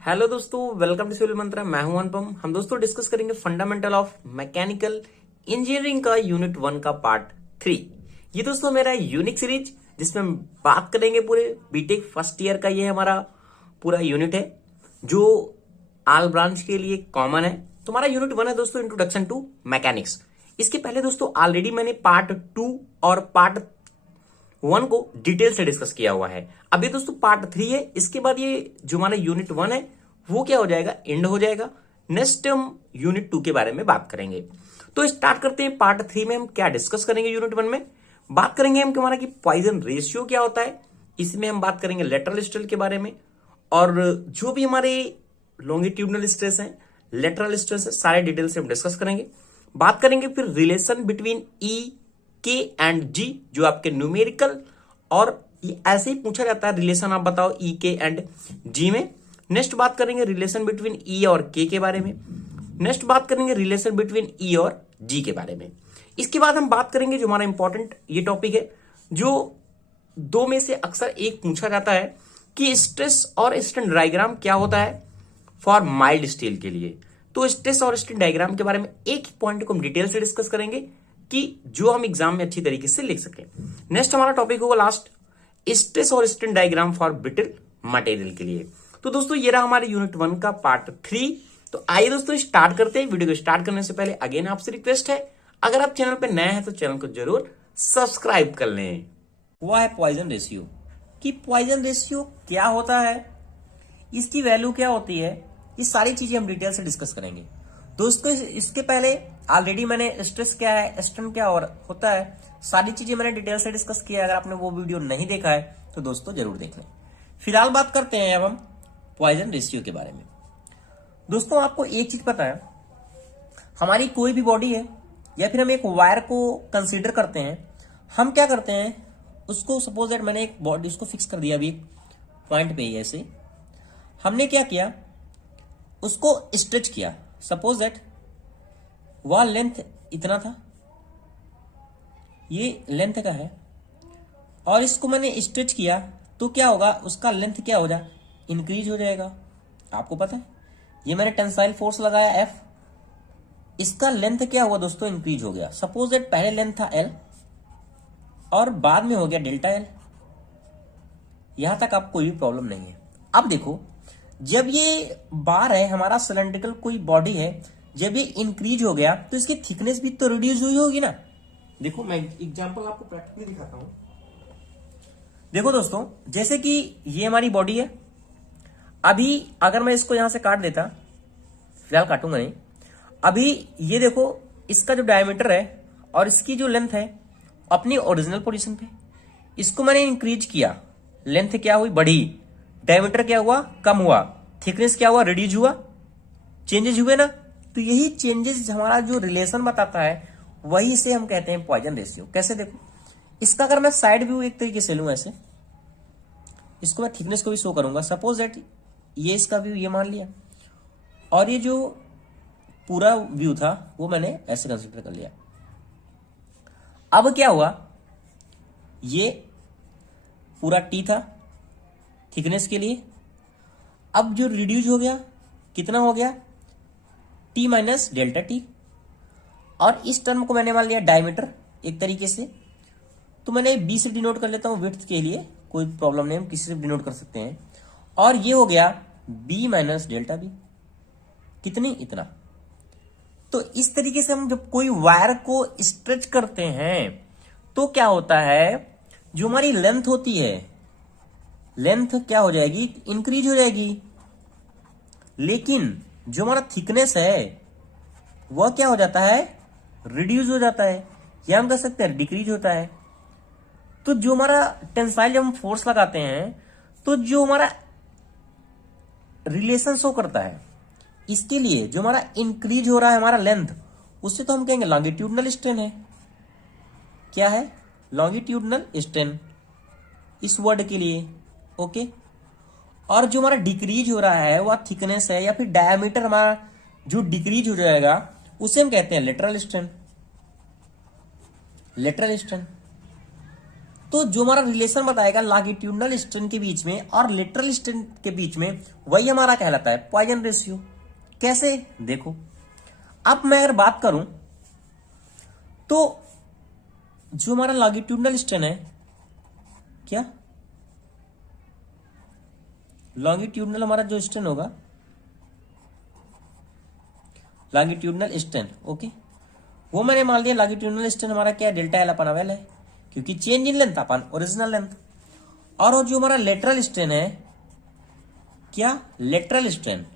Hello दोस्तों, welcome to civil मंत्रा। मैं हूं अनुपम। हम दोस्तों डिस्कस करेंगे फंडामेंटल ऑफ मैकेनिकल इंजीनियरिंग का यूनिट 1 का पार्ट 3। ये दोस्तों मेरा यूनिक सीरीज जिसमें हम बात करेंगे पूरे बीटेक फर्स्ट ईयर का। ये हमारा पूरा यूनिट है जो आल ब्रांच के लिए कॉमन है। तो हमारा यूनिट 1 है दोस्तों, इंट्रोडक्शन टू मैकेनिक्स। इसके पहले दोस्तों ऑलरेडी मैंने पार्ट 2 और पार्ट 1 को डिटेल से डिस्कस किया हुआ है। अभी दोस्तों पार्ट 3 है। इसके बाद ये जो हमारा यूनिट 1 है वो क्या हो जाएगा, एंड हो जाएगा। नेक्स्ट हम यूनिट 2 के बारे में बात करेंगे। तो स्टार्ट करते हैं। पार्ट 3 में हम क्या डिस्कस करेंगे, यूनिट 1 में बात करेंगे हम हमारा कि पॉइजन रेशियो क्या होता है। इसमें हम बात करेंगे लेटरल स्ट्रेस के बारे में, और जो भी हमारे लॉन्गिट्यूडनल स्ट्रेस है, लेटरल स्ट्रेस है, सारे डिटेल से हम डिस्कस करेंगे। बात करेंगे फिर रिलेशन बिटवीन ई के एंड जी, जो आपके न्यूमेरिकल और ऐसे ही पूछा जाता है रिलेशन आप बताओ ई के एंड जी में। नेक्स्ट बात करेंगे रिलेशन बिटवीन ई और के बारे में। नेक्स्ट बात करेंगे रिलेशन बिटवीन ई और जी के बारे में। इसके बाद हम बात करेंगे जो हमारा इंपॉर्टेंट ये टॉपिक है, जो दो में से अक्सर एक पूछा जाता है कि स्ट्रेस और स्ट्रेन डायग्राम क्या होता है फॉर माइल्ड स्टील के लिए। तो स्ट्रेस और स्ट्रेन डायग्राम के बारे में एक पॉइंट को हम डिटेल से डिस्कस करेंगे कि जो हम एग्जाम में अच्छी तरीके से लिख सकें। नेक्स्ट हमारा टॉपिक होगा लास्ट, स्ट्रेस और strain diagram for brittle material के लिए। तो दोस्तों ये रहा हमारे यूनिट 1 का पार्ट 3। तो आइए दोस्तों स्टार्ट करते हैं। वीडियो को स्टार्ट करने से पहले अगेन आपसे रिक्वेस्ट है, अगर आप चैनल पे नए हैं तो चैनल को जरूर सब्सक्राइब कर लें। वो है पॉइजन रेशियो, कि पॉइजन रेशियो क्या होता है, इसकी वैल्यू क्या होती है, ये सारी चीजें हम डिटेल से डिस्कस करेंगे। दोस्तों इसके पहले ऑलरेडी मैंने स्ट्रेस क्या है, स्ट्रेन क्या और होता है, सारी चीजें मैंने डिटेल से डिस्कस किया है। अगर आपने वो वीडियो नहीं देखा है तो दोस्तों जरूर देख लें। फिलहाल बात करते हैं अब हम पॉइजन रेशियो के बारे में। दोस्तों आपको एक चीज पता है, हमारी कोई भी बॉडी है या फिर हम एक वायर को कंसीडर करते हैं, हम क्या करते हैं उसको, सपोज दैट मैंने एक बॉडी उसको फिक्स कर दिया अभी एक पॉइंट पे ही ऐसे, हमने क्या किया उसको स्ट्रेच किया। सपोज दैट वह लेंथ इतना था, ये लेंथ का है, और इसको मैंने स्ट्रेच किया तो क्या होगा, उसका लेंथ क्या हो जाए, इंक्रीज हो जाएगा। आपको पता है ये मैंने टेंसाइल फोर्स लगाया F, इसका लेंथ क्या हुआ दोस्तों, इंक्रीज हो गया। सपोज दैट पहले लेंथ था L और बाद में हो गया डेल्टा L। यहां तक आपको कोई भी प्रॉब्लम नहीं है। अब देखो जब ये बार है, हमारा सिलेंड्रिकल कोई बॉडी है, जब ये इंक्रीज हो गया तो इसकी थिकनेस भी तो रिड्यूस हुई होगी ना। देखो मैं एग्जांपल आपको प्रैक्टिकली दिखाता हूं। देखो दोस्तों जैसे कि ये हमारी बॉडी है, अभी अगर मैं इसको यहां से काट देता, फिलहाल काटूंगा नहीं, अभी ये देखो इसका जो डायमीटर है और इसकी जो लेंथ है अपनी ओरिजिनल पोजीशन पे, इसको मैंने इंक्रीज किया, लेंथ क्या हुई, बढ़ी, डायमीटर क्या हुआ, कम हुआ, थिकनेस क्या हुआ, रिड्यूस हुआ, चेंजेस हुए ना। तो यही चेंजेस हमारा जो रिलेशन बताता है वही से हम कहते हैं पॉइजन रेशियो। कैसे देखो, इसका अगर मैं साइड व्यू एक तरीके से लूं ऐसे, इसको मैं थिकनेस को भी शो करूंगा। सपोज दैट ये इसका व्यू ये मान लिया, और ये जो पूरा व्यू था वो मैंने ऐसे कंसिडर कर लिया। अब क्या हुआ, ये पूरा टी था थिकनेस के लिए, अब जो रिड्यूस हो गया कितना हो गया, टी माइनस डेल्टा टी, और इस टर्म को मैंने मान लिया डायमीटर एक तरीके से। तो मैंने बी से डिनोट कर लेता हूं विड्थ के लिए, कोई प्रॉब्लम नहीं, हम किसी से डिनोट कर सकते हैं। और ये हो गया बी माइनस डेल्टा बी, कितनी, इतना। तो इस तरीके से हम जब कोई वायर को स्ट्रेच करते हैं तो क्या होता है, जो हमारी लेंथ होती है, लेंथ क्या हो जाएगी, इंक्रीज हो जाएगी, लेकिन जो हमारा थिकनेस है वह क्या हो जाता है, रिड्यूस हो जाता है, या हम कह सकते हैं डिक्रीज होता है। तो जो हमारा टेंसाइल जब हम फोर्स लगाते हैं तो जो हमारा रिलेशन शो करता है, इसके लिए जो हमारा इंक्रीज हो रहा है हमारा लेंथ, उससे तो हम कहेंगे लॉन्गिट्यूडनल स्ट्रेन है। क्या है, लॉन्गिट्यूडनल स्ट्रेन इस वर्ड के लिए, ओके। और जो हमारा डिक्रीज हो रहा है वह थिकनेस है या फिर डायमीटर हमारा जो डिक्रीज हो जाएगा उसे हम कहते हैं लेटरल स्ट्रेन, लेटरल स्ट्रेन। तो जो हमारा रिलेशन बताएगा लॉन्गिट्यूडनल स्ट्रेन के बीच में और लेटरल स्ट्रेन के बीच में, वही हमारा कहलाता है पॉइजन रेशियो। कैसे, देखो अब मैं अगर बात करूं तो जो हमारा लॉन्गिट्यूडनल स्ट्रेन है, क्या लॉन्गिट्यूडनल हमारा जो स्ट्रेन होगा, लॉन्गिट्यूडनल स्ट्रेन, ओके, वो मैंने मान लिया लॉन्गिट्यूडनल स्ट्रेन हमारा क्या है, डेल्टा एल अपन एल है, क्योंकि change in length upon original length. और जो हमारा लेटरल स्ट्रेन है, क्या लेटरल स्ट्रेन,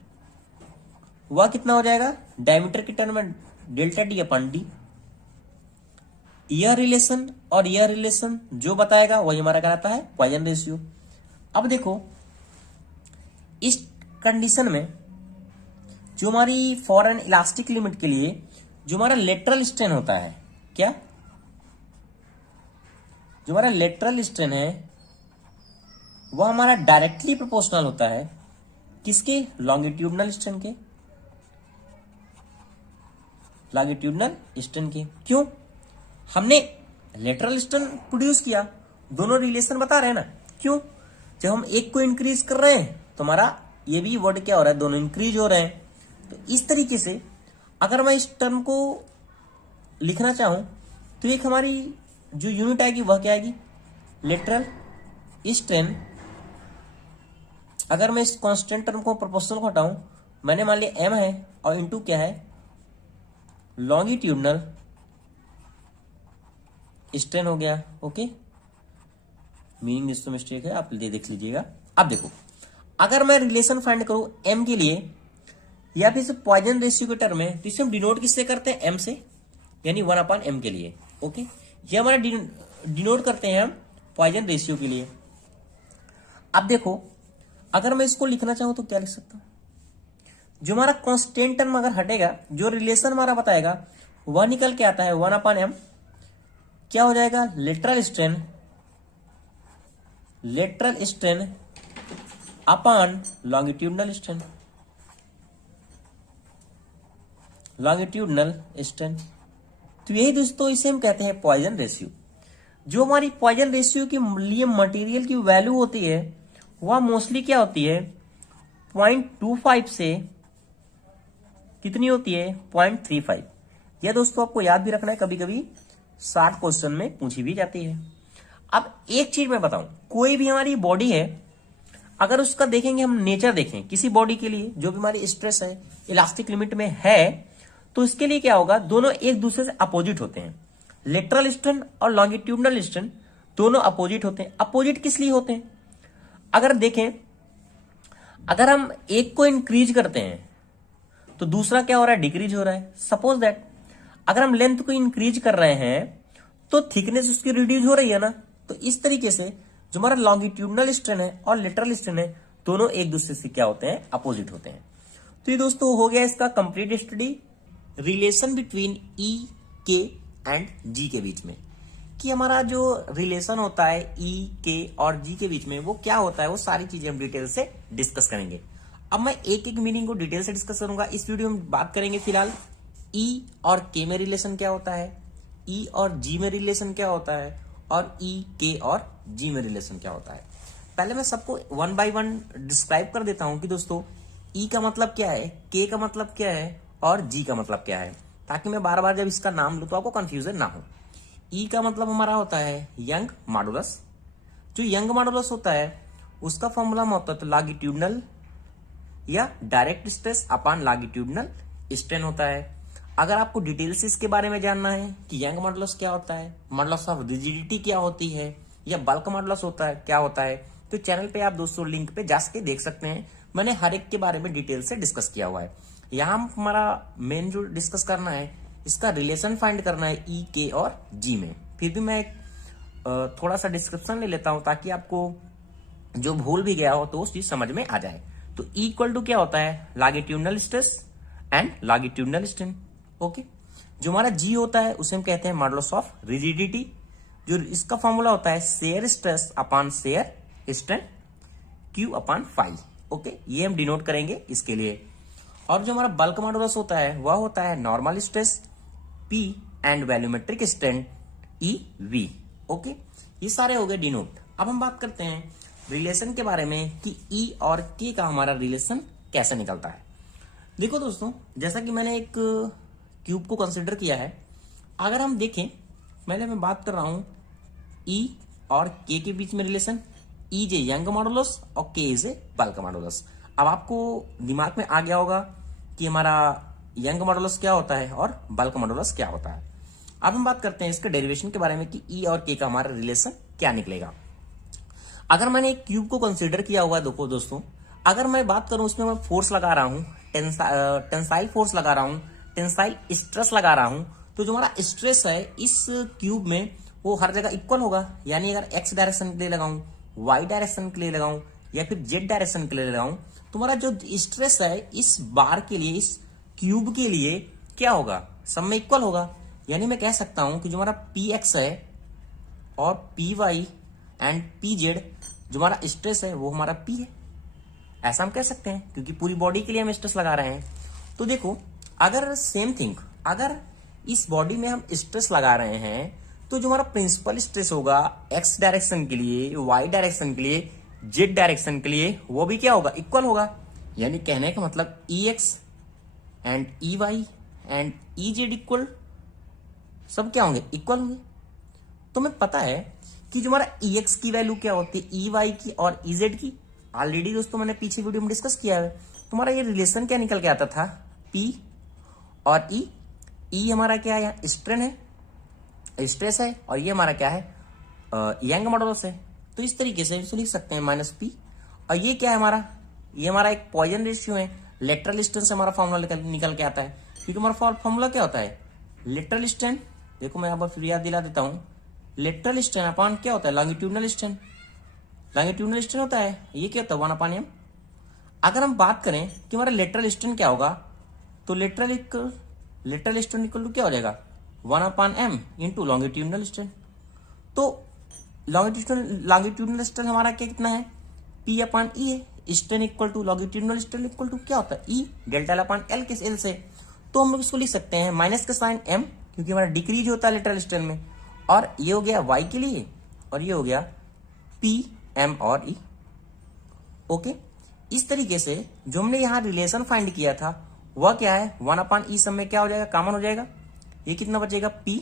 वह कितना हो जाएगा, डायमीटर के टर्म में डेल्टा डी अपन डी। यह रिलेशन और यह रिलेशन जो बताएगा वही हमारा कहलाता है पॉइजन रेशियो। अब देखो इस कंडीशन में जो हमारी फॉर एन इलास्टिक लिमिट के लिए जो हमारा लेटरल स्ट्रेन होता है, क्या जो हमारा लेटरल स्ट्रेन है वह हमारा डायरेक्टली प्रोपोर्शनल होता है किसके, लॉन्गिट्यूडनल स्ट्रेन के, लॉन्गिट्यूडनल स्ट्रेन के। क्यों, हमने लेटरल स्ट्रेन प्रोड्यूस किया, दोनों रिलेशन बता रहे हैं ना। क्यों, जब हम एक को इंक्रीज कर रहे हैं तो हमारा ये भी वर्ड क्या हो रहा है, दोनों इंक्रीज हो रहे हैं। तो इस तरीके से अगर मैं इस टर्म को लिखना चाहूं तो एक हमारी जो यूनिट आएगी वह क्या आएगी, लेटरल स्ट्रेन। अगर मैं इस कांस्टेंट टर्म को प्रोपोर्शनल को हटाऊं, मैंने मान लिया एम है और इनटू क्या है, लॉन्गिट्यूडनल स्ट्रेन हो गया। ओके, मीनिंग दिस तो मिस्टेक है, आप ये देख लीजिएगा। अब देखो अगर मैं रिलेशन फाइंड करूं एम के लिए या फिर पॉइजन रेशियो के टर्म में, तो इसे हम डिनोट किससे करते हैं, एम से, यानी 1/m के लिए। ओके, ये हमारा डिनोट करते हैं हम पॉइजन रेशियो के लिए। अब देखो अगर मैं इसको लिखना चाहूं तो क्या लिख सकता हूं, जो हमारा कांस्टेंट टर्म अगर हटेगा, जो रिलेशन हमारा बताएगा वह निकल के आता है 1/m, क्या हो जाएगा, lateral strain upon longitudinal strain, longitudinal strain. तो यही दोस्तों इसे हम कहते हैं पॉइजन रेशियो। जो हमारी पॉइजन रेशियो के लिए मटेरियल की वैल्यू होती है वह मोस्टली क्या होती है, 0.25 से कितनी होती है, 0.35। यह दोस्तों आपको याद भी रखना है, कभी कभी 60 क्वेश्चन में पूछी भी जाती है। अब एक चीज मैं बताऊं, कोई भी हमारी बॉडी है, अगर उसका देखेंगे हम नेचर देखें किसी बॉडी के लिए, जो भी हमारी स्ट्रेस है इलास्टिक लिमिट में है, तो इसके लिए क्या होगा, दोनों एक दूसरे से अपोजिट होते हैं। लेटरल स्ट्रेन और लॉन्गिट्यूडनल स्ट्रेन दोनों अपोजिट होते हैं। अपोजिट किस लिए होते हैं, अगर देखें, अगर हम एक को इंक्रीज करते हैं तो दूसरा क्या हो रहा है, डिक्रीज हो रहा है। सपोज दैट अगर हम लेंथ को इंक्रीज कर रहे हैं तो थिकनेस उसकी रिड्यूस हो रही है ना। तो इस तरीके से जो हमारा लॉन्गिट्यूडनल स्ट्रेन है और लेटरल स्ट्रेन है, दोनों एक दूसरे से क्या होते हैं, अपोजिट होते हैं। तो ये दोस्तों हो गया इसका कंप्लीट स्टडी, रिलेशन बिटवीन ई, के एंड जी के बीच में, कि हमारा जो रिलेशन होता है ई, के और जी के बीच में वो क्या होता है, वो सारी चीजें हम डिटेल से डिस्कस करेंगे। अब मैं एक एक मीनिंग को डिटेल से डिस्कस करूंगा। इस वीडियो में बात करेंगे फिलहाल ई और के में रिलेशन क्या होता है, ई और जी में रिलेशन क्या होता है, और ई, के और जी में रिलेशन क्या होता है। पहले मैं सबको 1 by 1 डिस्क्राइब कर देता हूं कि दोस्तों ई का मतलब क्या है, के का मतलब क्या है और जी का मतलब क्या है, ताकि मैं बार बार जब इसका नाम लूं तो आपको कंफ्यूजन ना हो। ई का मतलब हमारा होता है यंग मॉडुलस। जो यंग मॉडुलस होता है उसका फॉर्मूला होता है तो लॉन्गिट्यूडनल या direct stress upon longitudinal strain होता है। अगर आपको डिटेल से इसके बारे में जानना है कि यंग मॉडुलस क्या होता है, मॉडुलस ऑफ रिजिडिटी क्या होती है, या बल्क मॉडुलस होता है क्या होता है, तो चैनल पे आप दोस्तों लिंक पे जा सके देख सकते हैं। मैंने हर एक के बारे में डिटेल से डिस्कस किया हुआ है। यहाँ हमारा मेन जो डिस्कस करना है, इसका रिलेशन फाइंड करना है ई, के और जी में। फिर भी मैं थोड़ा सा डिस्क्रिप्शन ले लेता हूं ताकि आपको जो भूल भी गया हो तो उस चीज समझ में आ जाए। तो ई इक्वल टू क्या होता है, longitudinal stress and longitudinal strain. Okay, जो हमारा जी होता है उसे हम कहते हैं मॉडुलस ऑफ रिजिडिटी। जो इसका फॉर्मूला होता है shear stress upon shear strain Q upon phi. Okay, ये हम डिनोट करेंगे इसके लिए। और जो हमारा बल्क मॉडुलस होता है वह होता है normal stress P and volumetric strain E V. Okay, ये सारे हो गए डिनोट। अब हम बात करते हैं रिलेशन के बारे में कि ई और के का हमारा रिलेशन कैसे निकलता है। देखो दोस्तों, जैसा कि मैंने एक क्यूब को कंसिडर किया है, अगर हम देखें, मैं बात कर रहा हूं ई और के बीच में relation. E is a young modulus और के इज ए बल्क मॉडुलस। अब आपको दिमाग में आ गया होगा कि हमारा यंग मॉडुलस क्या होता है और बल्क मॉडुलस क्या होता है। अब हम बात करते हैं इसके डेरिवेशन के बारे में कि ई और के का हमारा रिलेशन क्या निकलेगा। अगर मैंने एक क्यूब को कंसीडर किया हुआ है, देखो दोस्तों, अगर मैं बात करूं उसमें मैं फोर्स लगा रहा हूं, टेंसाइल फोर्स लगा रहा हूं, टेंसाइल स्ट्रेस लगा रहा हूं, तो जो हमारा स्ट्रेस है इस क्यूब में वो हर जगह इक्वल होगा। यानी अगर एक्स डायरेक्शन के लिए लगाऊं, वाई डायरेक्शन के लिए लगाऊं या फिर जेड डायरेक्शन के लिए लगाऊं, तो हमारा जो स्ट्रेस है इस बार के लिए, इस क्यूब के लिए क्या होगा, सब में इक्वल होगा। यानी मैं कह सकता हूं कि जो हमारा पी एक्स है और P Y and P Z जो हमारा स्ट्रेस है वो हमारा पी है, ऐसा हम कह सकते हैं, क्योंकि पूरी बॉडी के लिए हम स्ट्रेस लगा रहे हैं। तो देखो, अगर सेम थिंग, अगर इस बॉडी में हम स्ट्रेस लगा रहे हैं तो जो हमारा प्रिंसिपल स्ट्रेस होगा एक्स डायरेक्शन के लिए, वाई डायरेक्शन के लिए, जेड डायरेक्शन के लिए, वो भी क्या होगा, इक्वल होगा। यानी कहने का मतलब E X and E Y and E Z equal, सब क्या होंगे, इक्वल होंगे। तो हमें पता है कि जो हमारा ई एक्स की वैल्यू क्या होती है, ई वाई की और ई जेड की, ऑलरेडी दोस्तों मैंने पीछे वीडियो में डिस्कस किया है। तुम्हारा ये रिलेशन क्या निकल के आता था, पी और ई। ई हमारा क्या है, यहाँ स्ट्रेन है, स्ट्रेस है, और ये हमारा क्या है, यंग मॉडुलस है। तो इस तरीके से लिख सकते हैं माइनस पी। और ये क्या है हमारा, ये हमारा एक पॉइजन रेशियो है, लेटरल स्ट्रेन से हमारा फॉर्मूला निकल के आता है। क्योंकि हमारा फॉर्मूला क्या होता है, लेटरल स्ट्रेन। देखो मैं यहाँ पर फिर याद दिला देता हूं, लेटरल स्ट्रेन अपॉन क्या होता है, लॉन्गिट्यूडनल स्ट्रेन। लॉन्गिट्यूडनल स्ट्रेन होता है, ये क्या होता है, 1/m। अगर हम बात करें कि हमारा लेटरल स्ट्रेन क्या होगा, तो लेटरल स्ट्रेन इक्वल टू क्या हो जाएगा, 1/m इंटू लॉन्गिट्यूडनल स्ट्रेन। तो लॉन्गिट्यूडनल स्ट्रेन हमारा क्या कितना है, P अपॉन ई है। Strain equal to longitudinal strain equal to क्या होता है, E delta L upon L के एल से। तो हम लोग इसको लिख सकते हैं माइनस का साइन m, क्योंकि हमारा डिक्रीज होता है लेटरल स्ट्रेन में। और ये हो गया y के लिए, और ये हो गया P m और e। ओके, इस तरीके से जो हमने यहाँ रिलेशन फाइंड किया था वह क्या है, 1/e सब में क्या हो जाएगा, कॉमन हो जाएगा। ये कितना बचेगा, P,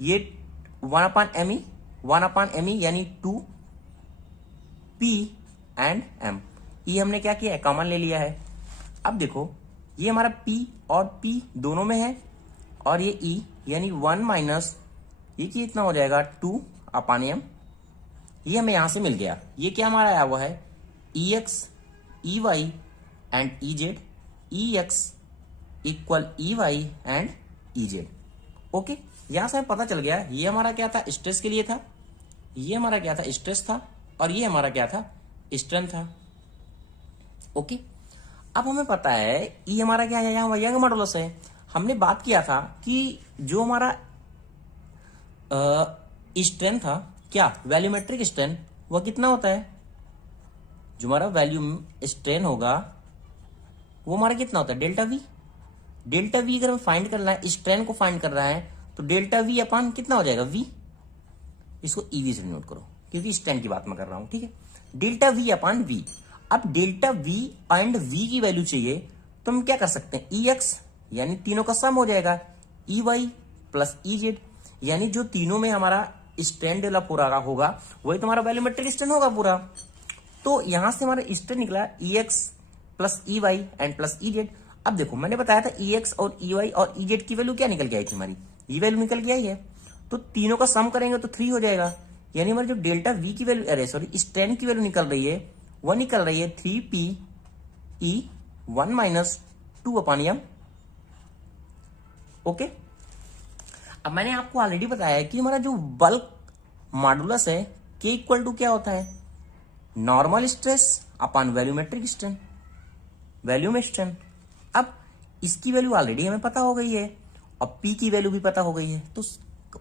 ये 1/me यानी 2p एंड m। ये हमने क्या किया है, कॉमन ले लिया है। अब देखो, ये हमारा P और P दोनों में है, और ये E यानी 1 माइनस ये कितना हो जाएगा, 2/m। ये हमें यहां से मिल गया। ये क्या हमारा आया हुआ है, EX, EY and EZ। EX equal EY and EZ। Okay, यहां से हमें पता चल गया ये हमारा क्या था, स्ट्रेस के लिए था, ये हमारा क्या था, स्ट्रेस था, और ये हमारा क्या था, स्ट्रेन था। ओके, अब हमें पता है ये हमारा क्या है, यहाँ यंग मॉडुलस है। हमने बात किया था कि जो हमारा स्ट्रेन था, क्या वैल्यूमेट्रिक स्ट्रेन, वह कितना होता है, जो हमारा वैल्यूम स्ट्रेन होगा वो हमारा कितना होता है, डेल्टा वी। डेल्टा वी अगर हमें फाइंड करना है, स्ट्रेन को फाइंड करना है, तो डेल्टा वी अपॉन कितना हो जाएगा, वी। इसको ईवी से नोट करो, क्योंकि स्ट्रेन की बात मैं कर रहा हूं, ठीक है। Delta V upon V. अब डेल्टा वी एंड वी की वैल्यू चाहिए, तो हम क्या कर सकते हैं, ई एक्स यानी तीनों का सम हो जाएगा, E Y plus E Z, यानी जो तीनों में हमारा स्ट्रेन डेवलप हो रहा होगा वही तुम्हारा वैल्यूमेट्रिक स्ट्रेन होगा पूरा। तो यहां से हमारा स्ट्रेन निकला E X plus E Y and plus E Z. अब देखो, मैंने बताया था ई एक्स और ई वाई और ई जेड की वैल्यू क्या निकल के आई थी, हमारी ये वैल्यू निकल के आई है। तो तीनों का सम करेंगे तो 3 हो जाएगा। यानी हमारी जो डेल्टा वी की वैल्यू, अरे सॉरी, स्ट्रेन की वैल्यू निकल रही है, वह निकल रही है 3p 1 माइनस 2/m। ओके, अब मैंने आपको ऑलरेडी बताया कि हमारा जो बल्क मॉडुलस है के इक्वल टू क्या होता है, normal stress upon volumetric strain, value में स्ट्रेन। अब इसकी वैल्यू ऑलरेडी हमें पता हो गई है और पी की वैल्यू भी पता हो गई है, तो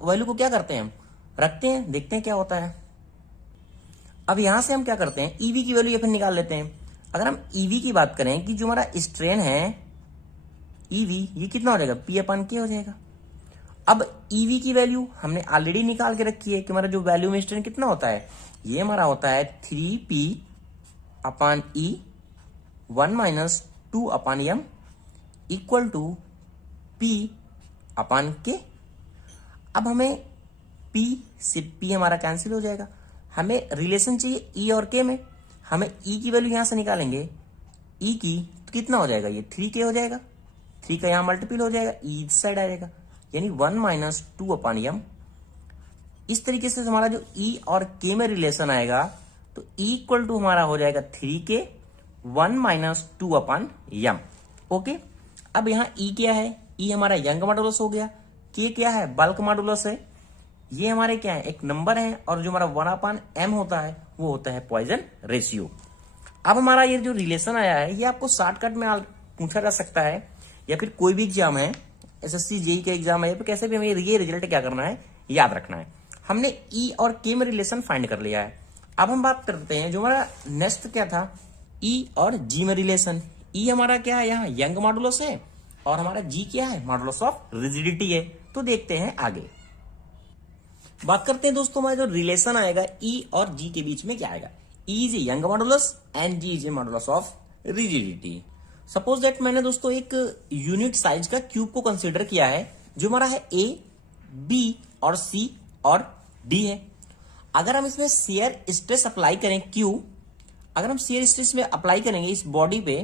वैल्यू को क्या करते हैं, हम रखते हैं, देखते हैं क्या होता है। अब यहां से हम क्या करते हैं, ईवी की वैल्यू फिर निकाल लेते हैं। अगर हम ईवी की बात करें कि जो हमारा स्ट्रेन है ईवी, ये कितना हो जाएगा, पी अपॉन के हो जाएगा। अब ईवी की वैल्यू हमने ऑलरेडी निकाल के रखी है कि हमारा जो वैल्यू में स्ट्रेन कितना होता है, ये हमारा होता है 3p upon E 1 minus 2 upon M equal to p upon K. अब हमें p से p हमारा कैंसिल हो जाएगा, हमें रिलेशन चाहिए e और k में, हमें e की वैल्यू यहां से निकालेंगे, e की तो कितना हो जाएगा, ये 3k हो जाएगा, 3 का यहां मल्टीपल हो जाएगा, e इस साइड आ जाएगा, यानी 1 माइनस 2 अपॉन एम। इस तरीके से हमारा जो e और k में रिलेशन आएगा तो e इक्वल टू हमारा हो जाएगा 3k 1 minus 2 upon M. Okay, अब यहाँ e क्या है, e हमारा यंग मॉडुलस हो गया, k क्या है, बल्क मॉडुलस है, ये हमारे क्या है, एक नंबर है, और जो हमारा 1 अपॉन m होता है वो होता है पॉइजन रेशियो। अब हमारा ये जो रिलेशन आया है ये आपको शॉर्टकट में पूछा जा सकता है, या फिर कोई भी एग्जाम है, एसएससी जेई का एग्जाम है, कैसे भी हमें ये रिजल्ट क्या करना है, याद रखना है। हमने ई और के में रिलेशन फाइंड कर लिया है। अब हम बात करते हैं जो हमारा नेक्स्ट क्या था, ई और जी में रिलेशन। ई हमारा क्या है, यहाँ यंग मॉडुलस है, और हमारा जी क्या है, मॉडुलस ऑफ रिजिडिटी है। तो देखते हैं आगे, बात करते हैं दोस्तों हमारा जो रिलेशन आएगा ई और जी के बीच में क्या आएगा। E is a young modulus and G is a modulus of rigidity. Suppose that मैंने दोस्तों एक यूनिट साइज का क्यूब को कंसीडर किया है, जो हमारा है ए, बी और सी और डी है। अगर हम इसमें शेयर स्ट्रेस अप्लाई करें क्यू, अगर हम शेयर स्ट्रेस में अप्लाई करेंगे इस बॉडी पे,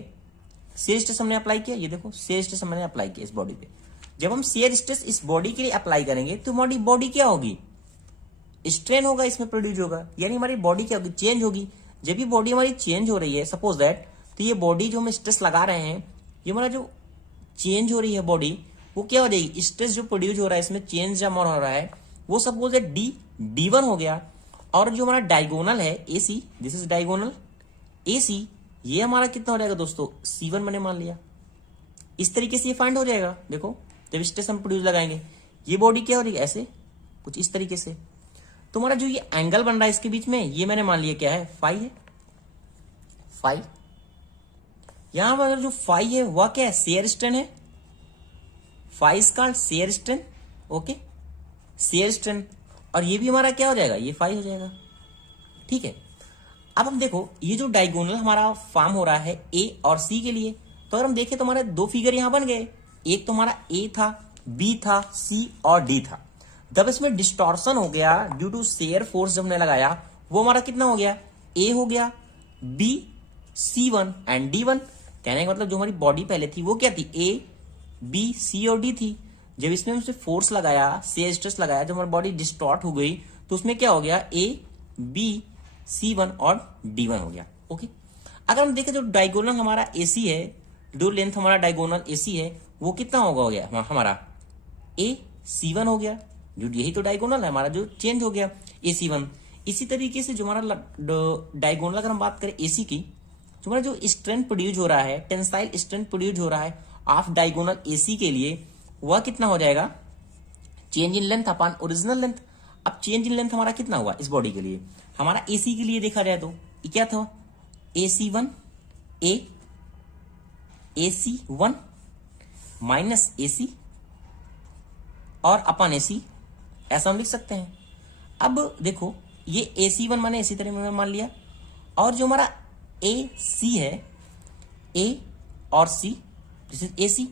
शेयर स्ट्रेस हमने अप्लाई किया, ये देखो शेयर स्ट्रेस हमने अप्लाई किया इस बॉडी पे। जब हम शेयर स्ट्रेस इस बॉडी के लिए अप्लाई करेंगे तो हमारी बॉडी क्या होगी, स्ट्रेन होगा, इसमें प्रोड्यूस होगा, यानी हमारी बॉडी क्या होगी, चेंज होगी। जब भी बॉडी हमारी चेंज हो रही है सपोज दैट, तो ये बॉडी जो हम स्ट्रेस लगा रहे हैं, ये हमारा जो चेंज हो रही है बॉडी, वो क्या हो जाएगी, स्ट्रेस जो प्रोड्यूस हो रहा है इसमें चेंज जब हो रहा है वो सपोज दैट D1 हो गया। और जो हमारा डायगोनल है AC, this is diagonal AC, ये हमारा कितना हो जाएगा दोस्तों, C1 मैंने मान लिया। इस तरीके से ये फाइंड हो जाएगा। देखो जब स्ट्रेस हम प्रोड्यूस लगाएंगे, ये बॉडी क्या हो रही है, ऐसे कुछ इस तरीके से। तो हमारा जो ये एंगल बन रहा है इसके बीच में, ये मैंने मान लिया क्या है, फाई है, फाई। यहां पर जो फाई है वह क्या है, शेयर स्ट्रेन है, phi is called shear strain. Okay, shear strain, और ये भी हमारा क्या हो जाएगा, ये फाई हो जाएगा। ठीक है, अब हम देखो ये जो डायगोनल हमारा फॉर्म हो रहा है ए और सी के लिए, तो अगर हम देखें तो हमारे दो फिगर यहां बन गए, एक तो हमारा ए था, बी था, सी और डी था। जब इसमें डिस्टॉर्शन हो गया ड्यू टू शेयर फोर्स जब हमने लगाया, वो हमारा कितना हो गया, ए हो गया, बी, C1 एंड D1। कहने का मतलब जो हमारी बॉडी पहले थी वो क्या थी, ए, बी, सी और डी थी। जब इसमें हमसे फोर्स लगाया, शेयर स्ट्रेस लगाया, जब हमारी बॉडी डिस्टॉर्ट हो गई, तो उसमें क्या हो गया, ए, बी, C1 और D1 हो गया। ओके, अगर हम देखें जो डायगोनल हमारा AC है, जो लेंथ हमारा डायगोनल AC है, वो कितना हो गया हमारा, ए, C1 हो गया, जो यही तो डायगोनल है हमारा जो चेंज हो गया, AC1। इसी तरीके से जो हमारा डायगोनल अगर हम बात करें AC की, जो हमारा जो स्ट्रेंथ प्रोड्यूस हो रहा है, टेंसाइल स्ट्रेंथ प्रोड्यूस हो रहा है ऑफ डायगोनल AC के लिए, वह कितना हो जाएगा, change in length upon original length. अब चेंज इन लेंथ हमारा कितना हुआ इस बॉडी के लिए, हमारा AC के लिए देखा जाए तो ये क्या था, AC1 A, AC1 minus AC और अपॉन AC, ऐसा हम लिख सकते हैं। अब देखो ये AC1 मैंने इसी तरह में मान लिया, और जो हमारा AC है, A और C, दिस इज AC।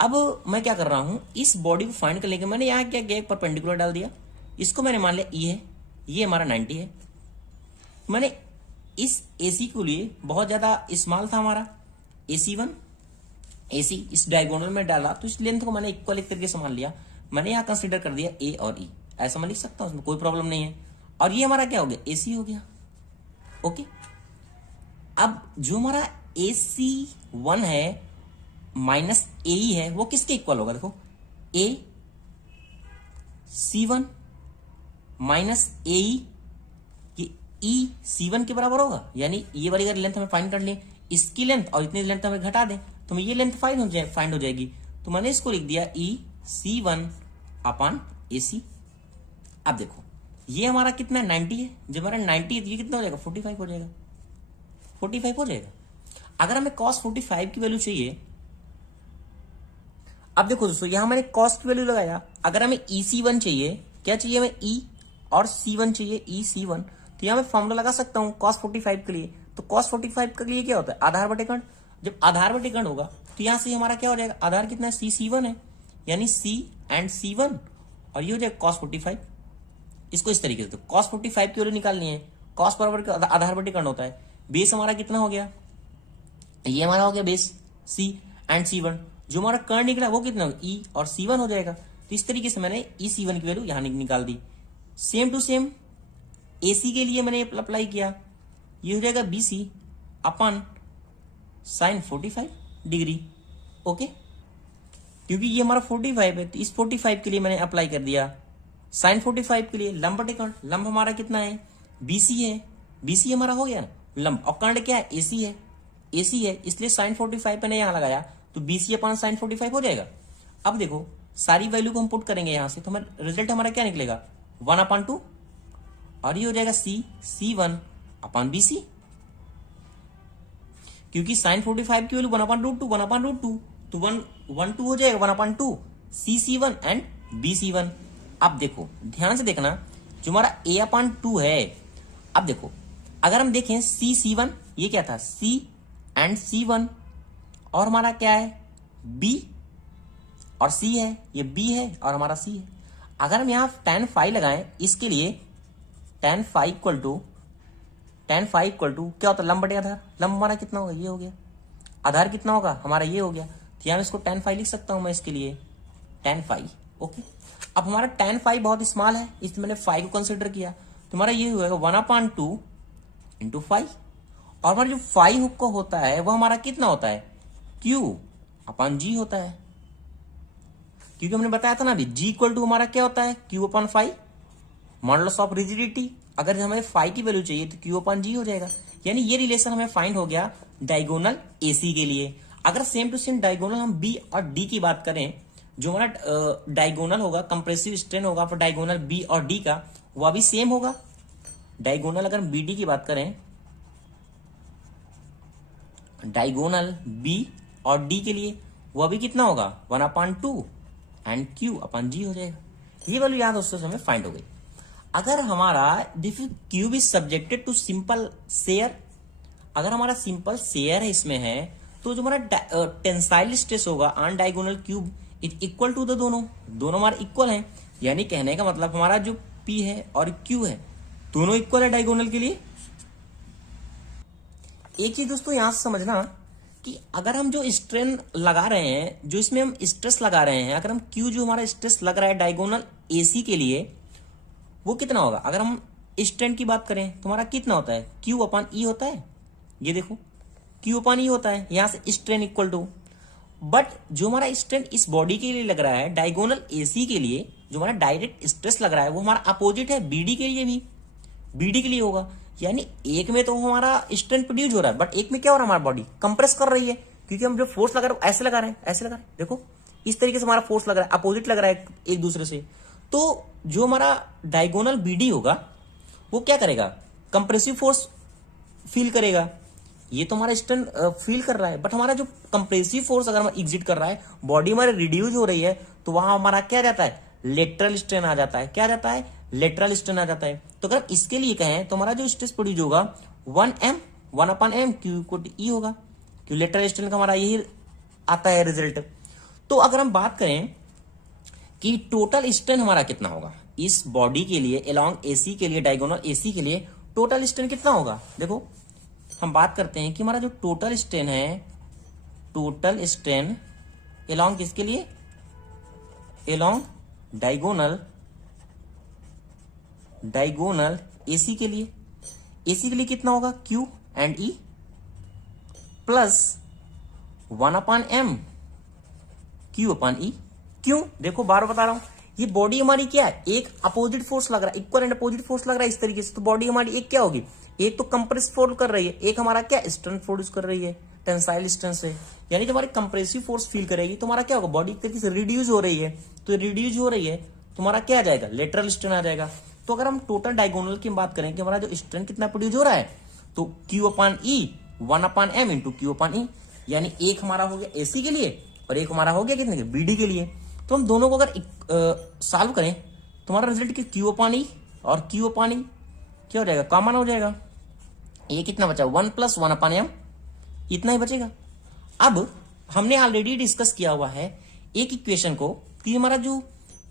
अब मैं क्या कर रहा हूं, इस बॉडी को फाइंड कर लेंगे, मैंने यहां क्या किया, परपेंडिकुलर डाल दिया, इसको मैंने मान लिया E है, ये हमारा 90 है। मैंने इस AC को लिए बहुत ज्यादा स्मॉल था हमारा AC1, AC इस डायगोनल में डाला, तो इस लेंथ को मैंने इक्वल एक तरीके से मान लिया, मैंने यहां कंसीडर कर दिया A और E, ऐसा मैं लिख सकता हूं, उसमें कोई प्रॉब्लम नहीं है। और ये हमारा क्या हो गया, AC हो गया। ओके, अब जो हमारा AC1 है माइनस AE है, वो किसके इक्वल होगा, देखो A C1 माइनस AE, ये E C1 के बराबर होगा, यानी ये वाली अगर लेंथ हमें फाइंड कर ले, इसकी लेंथ और इतनी लेंथ हमें घटा दें तो ये लेंथ फाइंड हो जाएगी। तो मैंने इसको लिख दिया E C1 अपॉन AC। अब देखो ये हमारा कितना 90 है, जब हमारा 90 है तो ये कितना हो जाएगा, 45 हो जाएगा, 45 हो जाएगा। अगर हमें cos 45 की वैल्यू चाहिए, अब देखो दोस्तों, यहां मैंने कॉस्ट वैल्यू लगाया। अगर हमें EC1 चाहिए, क्या चाहिए हमें E और C1 चाहिए, EC1, तो यहां मैं फॉर्मूला लगा सकता हूं cos 45 के लिए। तो cos 45 के लिए क्या होता है, आधार बटे कर्ण। जब आधार बटे कर्ण होगा तो यहां से हमारा क्या हो जाएगा, आधार कितना है, C1 है, यानी C एंड C1, और ये हो जाएगा cos 45। इसको इस तरीके से, तो cos 45 की वैल्यू निकालनी है। cos बराबर आधार बटे कर्ण होता है। बेस हमारा कितना हो गया, ये हमारा हो गया बेस C एंड C1। जो हमारा कर्ण निकला वो कितना होगा, E और C1 हो जाएगा। तो इस तरीके से मैंने EC1 की वैल्यू यहां निकाल दी। सेम टू सेम AC के लिए मैंने अप्लाई किया, ये हो जाएगा BC अपन साइन 45 डिग्री। ओके, क्योंकि ये हमारा 45 है, तो इस 45 के लिए मैंने अप्लाई कर दिया साइन 45 के लिए। लंब बटे कर्ण, लंब हमारा कितना है, BC है, BC हमारा हो गया ना लंब, और कर्ण क्या है, AC है, AC है, इसलिए साइन 45 मैंने यहां लगाया, तो BC अपन साइन 45 हो जाएगा। अब देखो सारी वैल्यू को हम पुट करेंगे यहां से, तो हमारा रिजल्ट हमारा क्या निकलेगा, 1/2, और ये हो जाएगा C1 अपन BC, क्योंकि साइन 45 की वैल्यू 1/√2 तो 1/2 हो जाएगा, 1/2 C1 एंड BC1। अब देखो ध्यान से देखना, जो हमारा A/2 है, अब देखो अगर हम देखें C1, ये क्या था, C एंड C1, और हमारा क्या है, B और C है, ये B है और हमारा C है। अगर हम यहां tan phi लगाएं इसके लिए, tan phi इक्वल टू क्या होता है, लंब बटे आधार। लंब हमारा कितना होगा, ये हो गया, आधार कितना होगा हमारा, ये हो गया, तो यहां इसको tan phi लिख सकता हूं मैं इसके लिए, tan phi। ओके, अब हमारा tan phi बहुत स्मॉल है, इसलिए मैंने phi को कंसिडर किया, तो हमारा ये होगा 1/2 इंटू 5, और हमारा जो phi हुक को होता है वो हमारा कितना होता है, Q/G होता है, क्योंकि हमने बताया था ना अभी, G इक्वल टू हमारा क्या होता है, Q/phi, मॉडुलस ऑफ रिजिडिटी। अगर हमें phi की वैल्यू चाहिए तो Q/G हो जाएगा। यानी ये रिलेशन हमें फाइंड हो गया डायगोनल AC के लिए। अगर सेम टू सेम डायगोनल हम B और D की बात करें, जो हमारा डायगोनल होगा, कंप्रेसिव स्ट्रेन होगा फॉर डायगोनल B और D का, वह भी सेम होगा। डायगोनल अगर हम BD की बात करें, डायगोनल B और D के लिए वह भी कितना होगा, 1/2 एंड Q/G हो जाएगा। ये वैल्यू याद दोस्तों हमें फाइंड हो गई। अगर हमारा cube is subjected to simple shear, अगर हमारा सिंपल शेयर है इसमें है, तो जो हमारा टेंसाइल स्ट्रेस होगा on diagonal cube is equal to the दोनों हमारे इक्वल हैं। यानी कहने का मतलब हमारा जो P है और Q है दोनों इक्वल है डायगोनल के लिए। एक चीज दोस्तों यहां से समझना कि अगर हम जो स्ट्रेन लगा रहे हैं, जो इसमें हम स्ट्रेस लगा रहे हैं, अगर हम Q जो हमारा स्ट्रेस लग रहा है डायगोनल AC के लिए, वो कितना होगा। अगर हम स्ट्रेन की बात करें तो हमारा कितना होता है, Q/E होता है, ये देखो Q/E होता है, यहां से स्ट्रेन इक्वल टू। बट जो हमारा स्ट्रेन इस बॉडी के लिए लग रहा है डायगोनल AC के लिए, जो हमारा डायरेक्ट स्ट्रेस लग रहा है वो हमारा अपोजिट है BD के लिए भी, BD के लिए होगा। यानी एक में तो हमारा स्ट्रेन प्रोड्यूस हो रहा है, बट एक में क्या हो रहा है, हमारा बॉडी कंप्रेस कर रही है, क्योंकि हम जो फोर्स लगा रहे हैं ऐसे लगा रहे हैं, ऐसे लगा रहे हैं, देखो इस तरीके से हमारा फोर्स लग रहा है, अपोजिट लग रहा है एक दूसरे से। तो जो हमारा डायगोनल BD होगा वो क्या करेगा, कंप्रेसिव फोर्स फील करेगा। ये तो हमारा स्ट्रेन फील कर रहा है, बट हमारा जो कंप्रेसिव फोर्स अगर हमारा एग्जिट कर रहा है, बॉडी हमारी रिड्यूस हो रही है, तो वहां हमारा क्या जाता है, लेटरल स्ट्रेन आ जाता है। क्या जाता है, लेटरल स्ट्रेन आ जाता है। तो अगर इसके लिए कहें तो हमारा जो स्ट्रेस प्रोड्यूस होगा 1/m Q/E होगा, क्यों लेटरल स्ट्रेन का हमारा यही आता है रिजल्ट। तो अगर हम बात करें कि टोटल स्ट्रेन हमारा कितना होगा इस बॉडी के लिए, अलोंग AC के लिए, डायगोनल AC के लिए टोटल स्ट्रेन कितना होगा। देखो हम बात करते हैं कि हमारा जो टोटल स्ट्रेन है, टोटल स्ट्रेन अलोंग किसके लिए, अलोंग डायगोनल AC के लिए, AC के लिए कितना होगा, Q/E प्लस 1/m Q/E। क्यों, देखो बार बता रहा हूं, ये बॉडी हमारी क्या है, एक अपोजिट फोर्स लग रहा है, इक्वल एंड अपोजिट फोर्स लग रहा है इस तरीके से। तो बॉडी हमारी एक क्या होगी, एक तो कंप्रेस फोर्स कर रही है, एक हमारा क्या स्ट्रेन प्रोड्यूस कर रही है टेंसाइल स्ट्रेन से। यानी जब हमारी कंप्रेसिव फोर्स फील करेगी तो हमारा क्या होगा, बॉडी एक तरीके से रिड्यूस हो रही है, तो रिड्यूस हो रही है तो हमारा क्या आ जाएगा, लेटरल स्ट्रेन आ जाएगा। तो अगर हम टोटल डायगोनल की बात करें कि हमारा जो स्ट्रेन कितना प्रोड्यूस हो रहा है, तो Q/E 1/m Q/E, यानी एक हमारा हो गया AC के लिए और एक हमारा हो गया कितने के, बी डी के लिए। तो हम दोनों को अगर सॉल्व करें तो हमारा रिजल्ट की क्यू अपान ई और क्यू अपान ई क्या हो जाएगा, कॉमन हो जाएगा। ये कितना बचा, 1 + 1 अपान m, इतना ही बचेगा। अब हमने ऑलरेडी डिस्कस किया हुआ है एक इक्वेशन को कि हमारा जो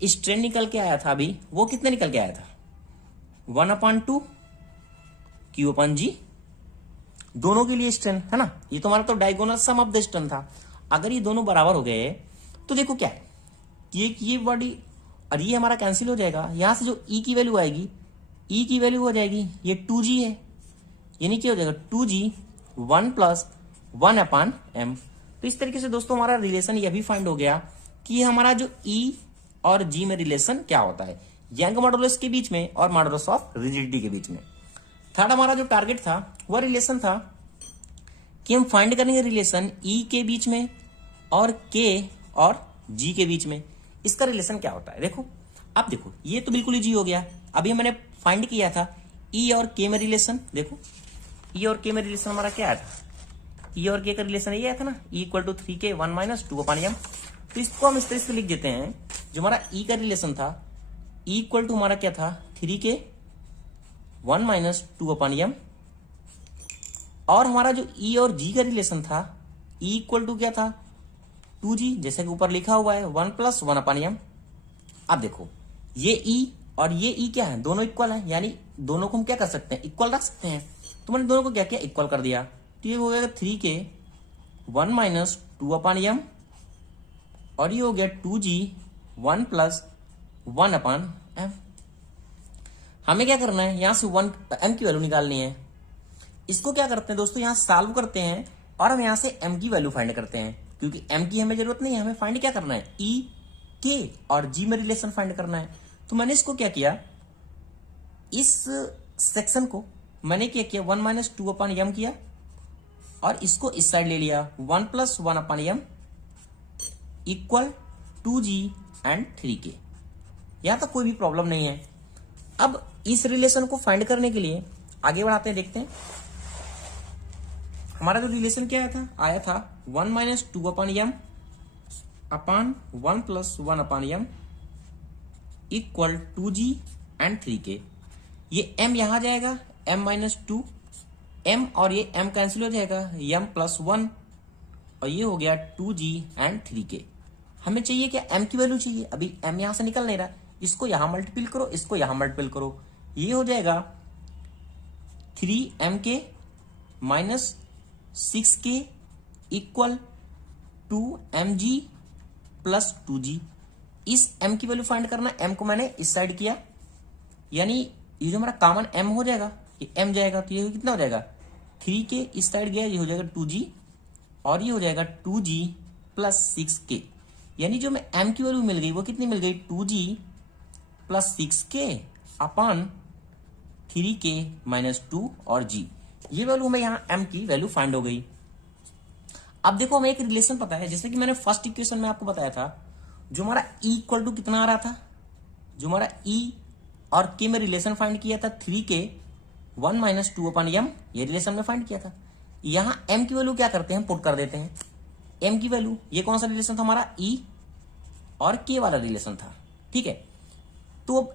स्ट्रेन निकल के आया था अभी, वो कितना निकल के आया था, 1/2 क्यू अपान जी, दोनों के लिए स्ट्रेन है ना। ये तो हमारा तो diagonal sum of the strain था। अगर ये दोनों बराबर हो गए तो देखो क्या है, ये बॉडी और ये हमारा कैंसिल हो जाएगा। यहां से जो ई की वैल्यू आएगी, ई की वैल्यू हो जाएगी ये 2g है, यानी क्या हो जाएगा 2g 1 + 1 अपान m। तो इस तरीके से दोस्तों हमारा रिलेशन ये भी फाइंड हो गया कि हमारा जो E और G में रिलेशन क्या होता है, यंग मॉडुलस के बीच में और मॉडुलस ऑफ रिजिडिटी के बीच में। थर्ड हमारा जो टारगेट था वह रिलेशन था कि हम फाइंड करेंगे रिलेशन E के बीच में और K और G के बीच में, इसका रिलेशन क्या होता है। देखो अब देखो ये तो बिल्कुल इजी हो गया। अभी मैंने फाइंड किया था E और K में रिलेशन। देखो E और K में रिलेशन हमारा क्या आया था, E और K का रिलेशन ये आया था ना, E = 3k 1 - 2 अपान m। तो इसको हम इस तरह से लिख देते हैं, जो हमारा E का रिलेशन था E = हमारा क्या था 3k 1 - 2 अपान m, और हमारा जो E और G का रिलेशन था E = क्या था 2g, जैसे कि ऊपर लिखा हुआ है 1 + 1 अपान m। अब देखो ये E और ये E क्या है, दोनों इक्वल है, यानी दोनों को हम क्या कर सकते हैं, इक्वल रख सकते हैं। तो मैंने दोनों को क्या किया, इक्वल कर दिया। तो ये हो गया 3k 1 - 2 अपान m, और ये हो गया 2g 1 + 1 अपान m। हमें क्या करना है, यहां से m की वैल्यू निकालनी है। इसको क्या करते हैं दोस्तों, यहां सॉल्व करते हैं और हम यहां से m की वैल्यू फाइंड करते हैं, क्योंकि m की हमें जरूरत नहीं है, हमें फाइंड क्या करना है, E, K और G में रिलेशन फाइंड करना है। तो मैंने इसको क्या किया, इस सेक्शन को मैंने क्या किया 1 - 2 अपान m किया, और इसको इस साइड ले लिया 1 + 1 अपान m equal 2g and 3k। यहां तक कोई भी प्रॉब्लम नहीं है। अब इस रिलेशन को फाइंड करने के लिए आगे बढ़ाते हैं, देखते हैं हमारा जो रिलेशन क्या आया था 1 - 2 अपान m upon 1 + 1 upon m equal 2g and 3k। ये m यहां जाएगा, m - 2 m, और ये m कैंसिल हो जाएगा, m + 1, और ये हो गया 2g एंड 3k। हमें चाहिए क्या, m की वैल्यू चाहिए। अभी m यहां से निकल नहीं रहा, इसको यहां मल्टीपल करो, इसको यहां मल्टीपल करो, ये हो जाएगा 3mk - 6k equal 2mg + 2g। इस m की वैल्यू फाइंड करना, m को मैंने इस साइड किया, यानी ये जो हमारा कॉमन m हो जाएगा, ये m जाएगा, तो ये कितना हो जाएगा 3k, इस साइड गया, ये हो जाएगा 2g, और ये हो जाएगा 2g + 6k। यानी जो मैं m की वैल्यू मिल गई वो कितनी मिल गई, 2g + 6k अपान 3k - 2 और g। ये वैल्यू हमें यहाँ m की वैल्यू फाइंड हो गई। अब देखो हमें एक रिलेशन पता है, जैसे कि मैंने फर्स्ट इक्वेशन में आपको बताया था, जो हमारा E = कितना आ रहा था, जो हमारा E और K में रिलेशन फाइंड किया था 3k 1 - 2 अपान m, ये रिलेशन में फाइंड किया था। यहां m की वैल्यू क्या करते हैं, पुट कर देते हैं m की वैल्यू। ये कौन सा रिलेशन था हमारा, E और K वाला रिलेशन था, ठीक है। तो अब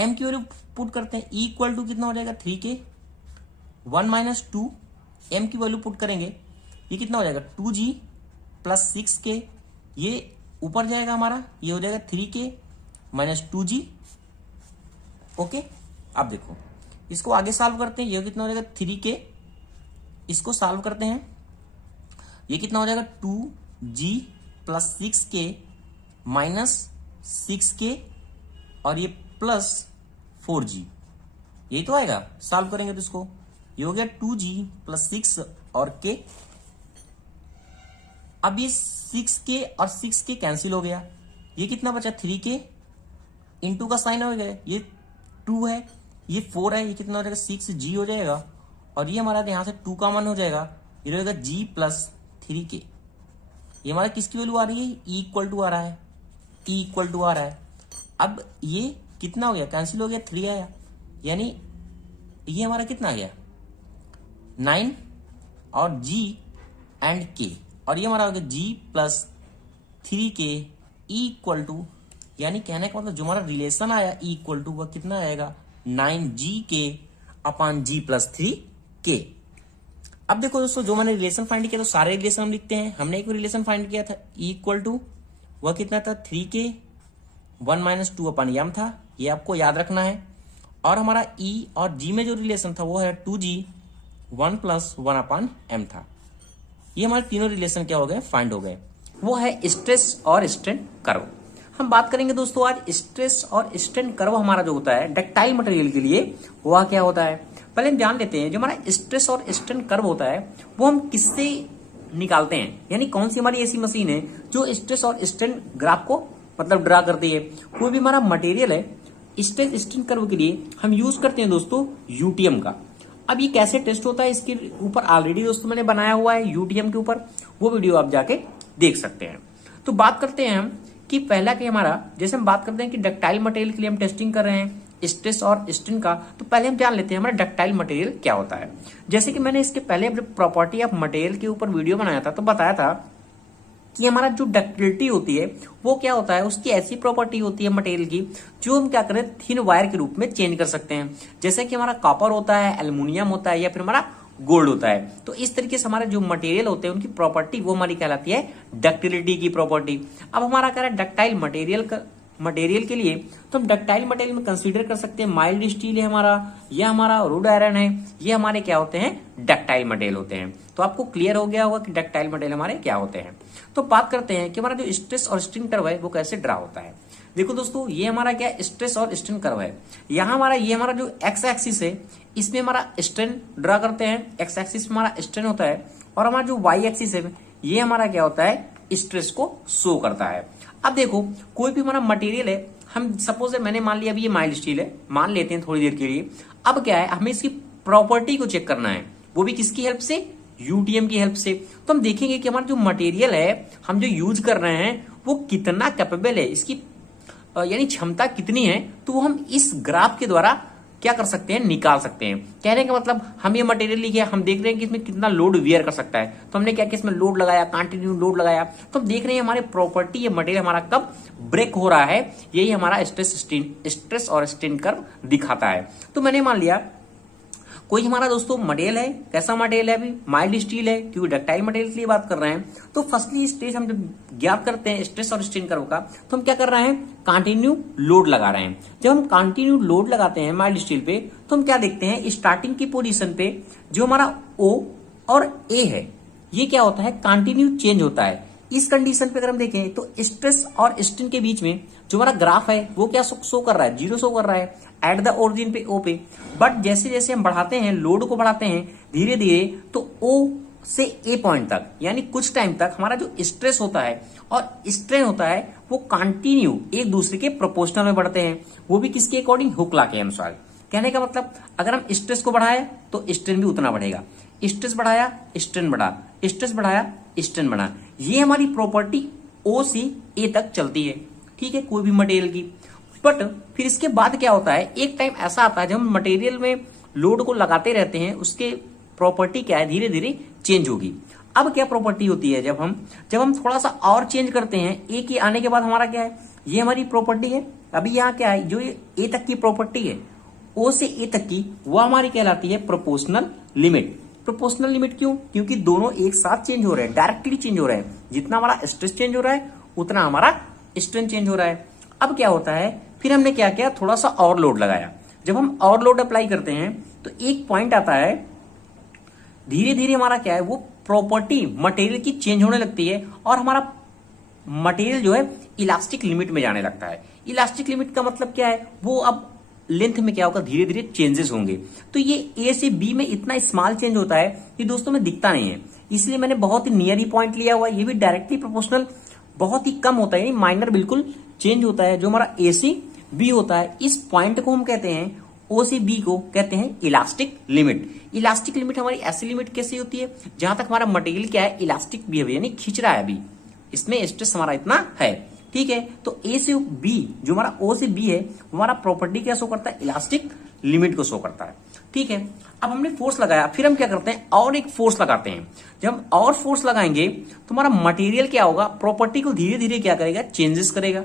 m की वैल्यू पुट करते हैं, E = कितना हो जाएगा 3k 1 - 2, m की वैल्यू पुट करेंगे, ये कितना हो जाएगा 2g + 6k, ये ऊपर जाएगा हमारा, ये हो जाएगा 3k - 2g। ओके, अब देखो इसको आगे सॉल्व करते हैं, ये कितना हो जाएगा 3k, इसको सॉल्व करते हैं, ये कितना हो जाएगा 2g + 6k - 6k, और ये प्लस 4g, यही तो आएगा। सॉल्व करेंगे तो इसको, ये हो गया 2g + 6 और k। अब ये 6k और 6k कैंसिल हो गया, ये कितना बचा 3k, इंटू का साइन हो गया, ये 2 है, ये 4 है, ये कितना हो जाएगा 6g हो जाएगा, और ये हमारा यहां से 2 कॉमन हो जाएगा, ये रहेगा g + 3k। ये हमारा किसकी वैल्यू आ रही है, E = आ रहा है, E = आ रहा है। अब ये कितना हो गया, कैंसिल हो गया, 3 आया, यानी ये हमारा कितना आ गया 9 और g एंड k, और ये हमारा हो गया g + 3K इक्वल टू, यानी कहने का मतलब जो हमारा रिलेशन आया इक्वल टू वह कितना आएगा 9GK upon G plus 3K। अब देखो दोस्तों, जो मैंने रिलेशन फाइंड किया तो सारे रिलेशन हम लिखते हैं। हमने एक रिलेशन फाइंड किया था इक्वल टू, वह कितना था 3K 1 माइनस 2 अपन m था, ये आपको याद रखना है। और हमारा E और G में जो रिलेशन था वो है 2G 1 प्लस 1 अपन m था। ये हमारे तीनों रिलेशन क्या हो गए, फाइंड हो गए। वो है स्ट्रेस और स्ट्रेन कर्व। हम बात करेंगे दोस्तों आज स्ट्रेस और स्ट्रेन कर्व हमारा जो होता है डक्टाइल मटेरियल के लिए वह क्या होता है। पहले हम जान लेते हैं जो हमारा स्ट्रेस और स्ट्रेन कर्व होता है वो हम किससे निकालते हैं, यानी कौन सी हमारी ऐसी मशीन है जो स्ट्रेस और स्ट्रेन ग्राफ को मतलब ड्रा करती है। कोई भी हमारा मटेरियल है स्ट्रेस स्ट्रेन कर्व के लिए हम यूज करते हैं दोस्तों यूटीएम का। अब ये कैसे टेस्ट होता है इसके ऊपर ऑलरेडी दोस्तों मैंने बनाया हुआ है यूटीएम के ऊपर, वो वीडियो आप जाके देख सकते हैं। तो बात करते हैं हम कि पहला कि हमारा, जैसे हम बात करते हैं कि डक्टाइल मटेरियल के लिए हम टेस्टिंग कर रहे हैं स्ट्रेस और स्ट्रेन का, तो पहले हम जान लेते हैं हमारा डक्टाइल मटेरियल क्या होता है। जैसे कि मैंने इसके पहले प्रॉपर्टी ऑफ मटेरियल के ऊपर वीडियो बनाया था तो बताया था कि हमारा जो डक्टिलिटी होती है वो क्या होता है, उसकी ऐसी प्रॉपर्टी होती है मटेरियल की जो हम क्या करें थिन वायर के रूप में चेंज कर सकते हैं। जैसे कि हमारा कॉपर होता है, एल्युमिनियम होता है या फिर हमारा गोल्ड होता है। तो इस तरीके से हमारे जो मटेरियल होते हैं उनकी प्रॉपर्टी वो हमारी कहलाती है डक्टिलिटी की प्रॉपर्टी। अब हमारा कह रहा है डक्टाइल मटेरियल के लिए, तो हम डक्टाइल मटेरियल में कंसीडर कर सकते हैं माइल्ड स्टील है हमारा, या हमारा रुड आयरन है, ये हमारे क्या होते हैं डक्टाइल मटेरियल होते हैं। तो आपको क्लियर हो गया होगा कि डक्टाइल मटेरियल हमारे क्या होते हैं। तो बात करते हैं कि हमारा जो स्ट्रेस और स्ट्रेन कर्व है वो कैसे ड्रा होता है। देखो दोस्तों, ये हमारा क्या स्ट्रेस और स्ट्रेन कर्व है। यहाँ हमारा ये हमारा जो एक्स एक्सिस है इसमें हमारा स्ट्रेन ड्रा करते हैं, एक्स एक्सिस में हमारा स्ट्रेन होता है, और हमारा जो वाई एक्सिस है ये हमारा क्या होता है स्ट्रेस को शो करता है। अब देखो कोई भी हमारा मटेरियल है, हम सपोज मैंने मान लिया अभी ये माइल्ड स्टील है, मान लेते हैं थोड़ी देर के लिए। अब क्या है, हमें इसकी प्रॉपर्टी को चेक करना है, वो भी किसकी हेल्प से, यूटीएम की हेल्प से। तो हम देखेंगे कि हमारा जो मटेरियल है हम जो यूज कर रहे हैं वो कितना कैपेबल है, इसकी यानी क्षमता कितनी है, तो वो हम इस ग्राफ के द्वारा क्या कर सकते हैं, निकाल सकते हैं। कहने का मतलब हम ये मटेरियल लिखे, हम देख रहे हैं कि इसमें कितना लोड वियर कर सकता है, तो हमने क्या किया इसमें लोड लगाया, कंटिन्यू लोड लगाया, तो हम देख रहे हैं हमारे प्रॉपर्टी ये मटेरियल हमारा कब ब्रेक हो रहा है, यही हमारा स्ट्रेस और स्ट्रेन कर्व दिखाता है। तो मैंने मान लिया कोई हमारा दोस्तों मटेरियल है, कैसा मटेरियल है, अभी माइल्ड स्टील है क्योंकि डक्टाइल मटेरियल के लिए बात कर रहे हैं। तो फर्स्टली स्टेज हम जब ज्ञात करते हैं स्ट्रेस और स्ट्रेन कर्व का, तो हम क्या कर रहे हैं कंटिन्यू लोड लगा रहे हैं। जब हम कंटिन्यू लोड लगाते हैं माइल्ड स्टील पे, तो हम क्या देखते हैं स्टार्टिंग की पोजीशन पे जो हमारा O और A है ये क्या होता है कंटिन्यू चेंज होता है। इस कंडीशन पे अगर हम देखें तो स्ट्रेस और स्ट्रेन के बीच में जो हमारा ग्राफ है वो क्या शो कर रहा है, जीरो शो कर रहा है एट द ओरिजिन पे O पे। बट जैसे जैसे हम बढ़ाते हैं लोड को बढ़ाते हैं धीरे धीरे, तो O से A पॉइंट तक यानी कुछ टाइम तक हमारा जो स्ट्रेस होता है और स्ट्रेन होता है वो कंटिन्यू एक दूसरे के प्रोपोर्शनल में बढ़ते हैं, वो भी किसके अकॉर्डिंग, हुक लॉ के अनुसार। कहने का मतलब अगर हम स्ट्रेस को बढ़ाए तो स्ट्रेन भी उतना बढ़ेगा, स्ट्रेस बढ़ाया स्ट्रेन बढ़ा, स्ट्रेस बढ़ाया स्ट्रेन बढ़ा। ये हमारी प्रॉपर्टी O से A तक चलती है, ठीक है, कोई भी मटेरियल की। बट फिर इसके बाद क्या होता है, एक टाइम ऐसा आता है जब हम मटेरियल में लोड को लगाते रहते हैं, उसके प्रॉपर्टी क्या है धीरे धीरे चेंज होगी। अब क्या प्रॉपर्टी होती है, जब हम थोड़ा सा और चेंज करते हैं A के आने के बाद हमारा क्या है, ये हमारी प्रॉपर्टी है। अभी यहाँ क्या है, जो ये A तक की प्रॉपर्टी है O से A तक की, वो हमारी कहलाती है प्रोपोर्शनल लिमिट। प्रोपोर्शनल लिमिट क्यों, क्योंकि दोनों एक साथ चेंज हो रहे हैं, डायरेक्टली चेंज हो रहे हैं। जितना हमारा स्ट्रेस चेंज हो रहा है उतना हमारा स्ट्रेन चेंज हो रहा है। अब क्या होता है, फिर हमने क्या किया, थोड़ा सा और लोड लगाया। जब हम और लोड अप्लाई करते हैं तो एक पॉइंट आता है, धीरे धीरे हमारा क्या है वो प्रॉपर्टी मटेरियल की चेंज होने लगती है और हमारा मटेरियल जो है इलास्टिक लिमिट में जाने लगता है। इलास्टिक लिमिट का मतलब क्या है, वो अब लेंथ में क्या होगा धीरे धीरे चेंजेस होंगे। तो ये A से B में इतना स्मॉल चेंज होता है कि दोस्तों में दिखता नहीं है, इसलिए मैंने बहुत ही नियर ही पॉइंट लिया हुआ है। ये भी डायरेक्टली प्रोपोर्शनल बहुत ही कम होता है, माइनर बिल्कुल चेंज होता है। जो हमारा A से B होता है, इस पॉइंट को हम कहते हैं, O से B को कहते हैं इलास्टिक लिमिट। इलास्टिक लिमिट हमारी ऐसी लिमिट कैसी होती है जहां तक हमारा मटेरियल क्या है इलास्टिक बिहेव यानी खींच रहा है, अभी इसमें स्ट्रेस हमारा इतना है, ठीक है। तो A से B जो हमारा O से B है हमारा प्रॉपर्टी क्या शो करता है इलास्टिक लिमिट को शो करता है। ठीक है, अब हमने फोर्स लगाया, फिर हम क्या करते हैं और एक फोर्स लगाते हैं। जब हम और फोर्स लगाएंगे तो हमारा मटेरियल क्या होगा, प्रॉपर्टी को धीरे धीरे क्या करेगा, चेंजेस करेगा,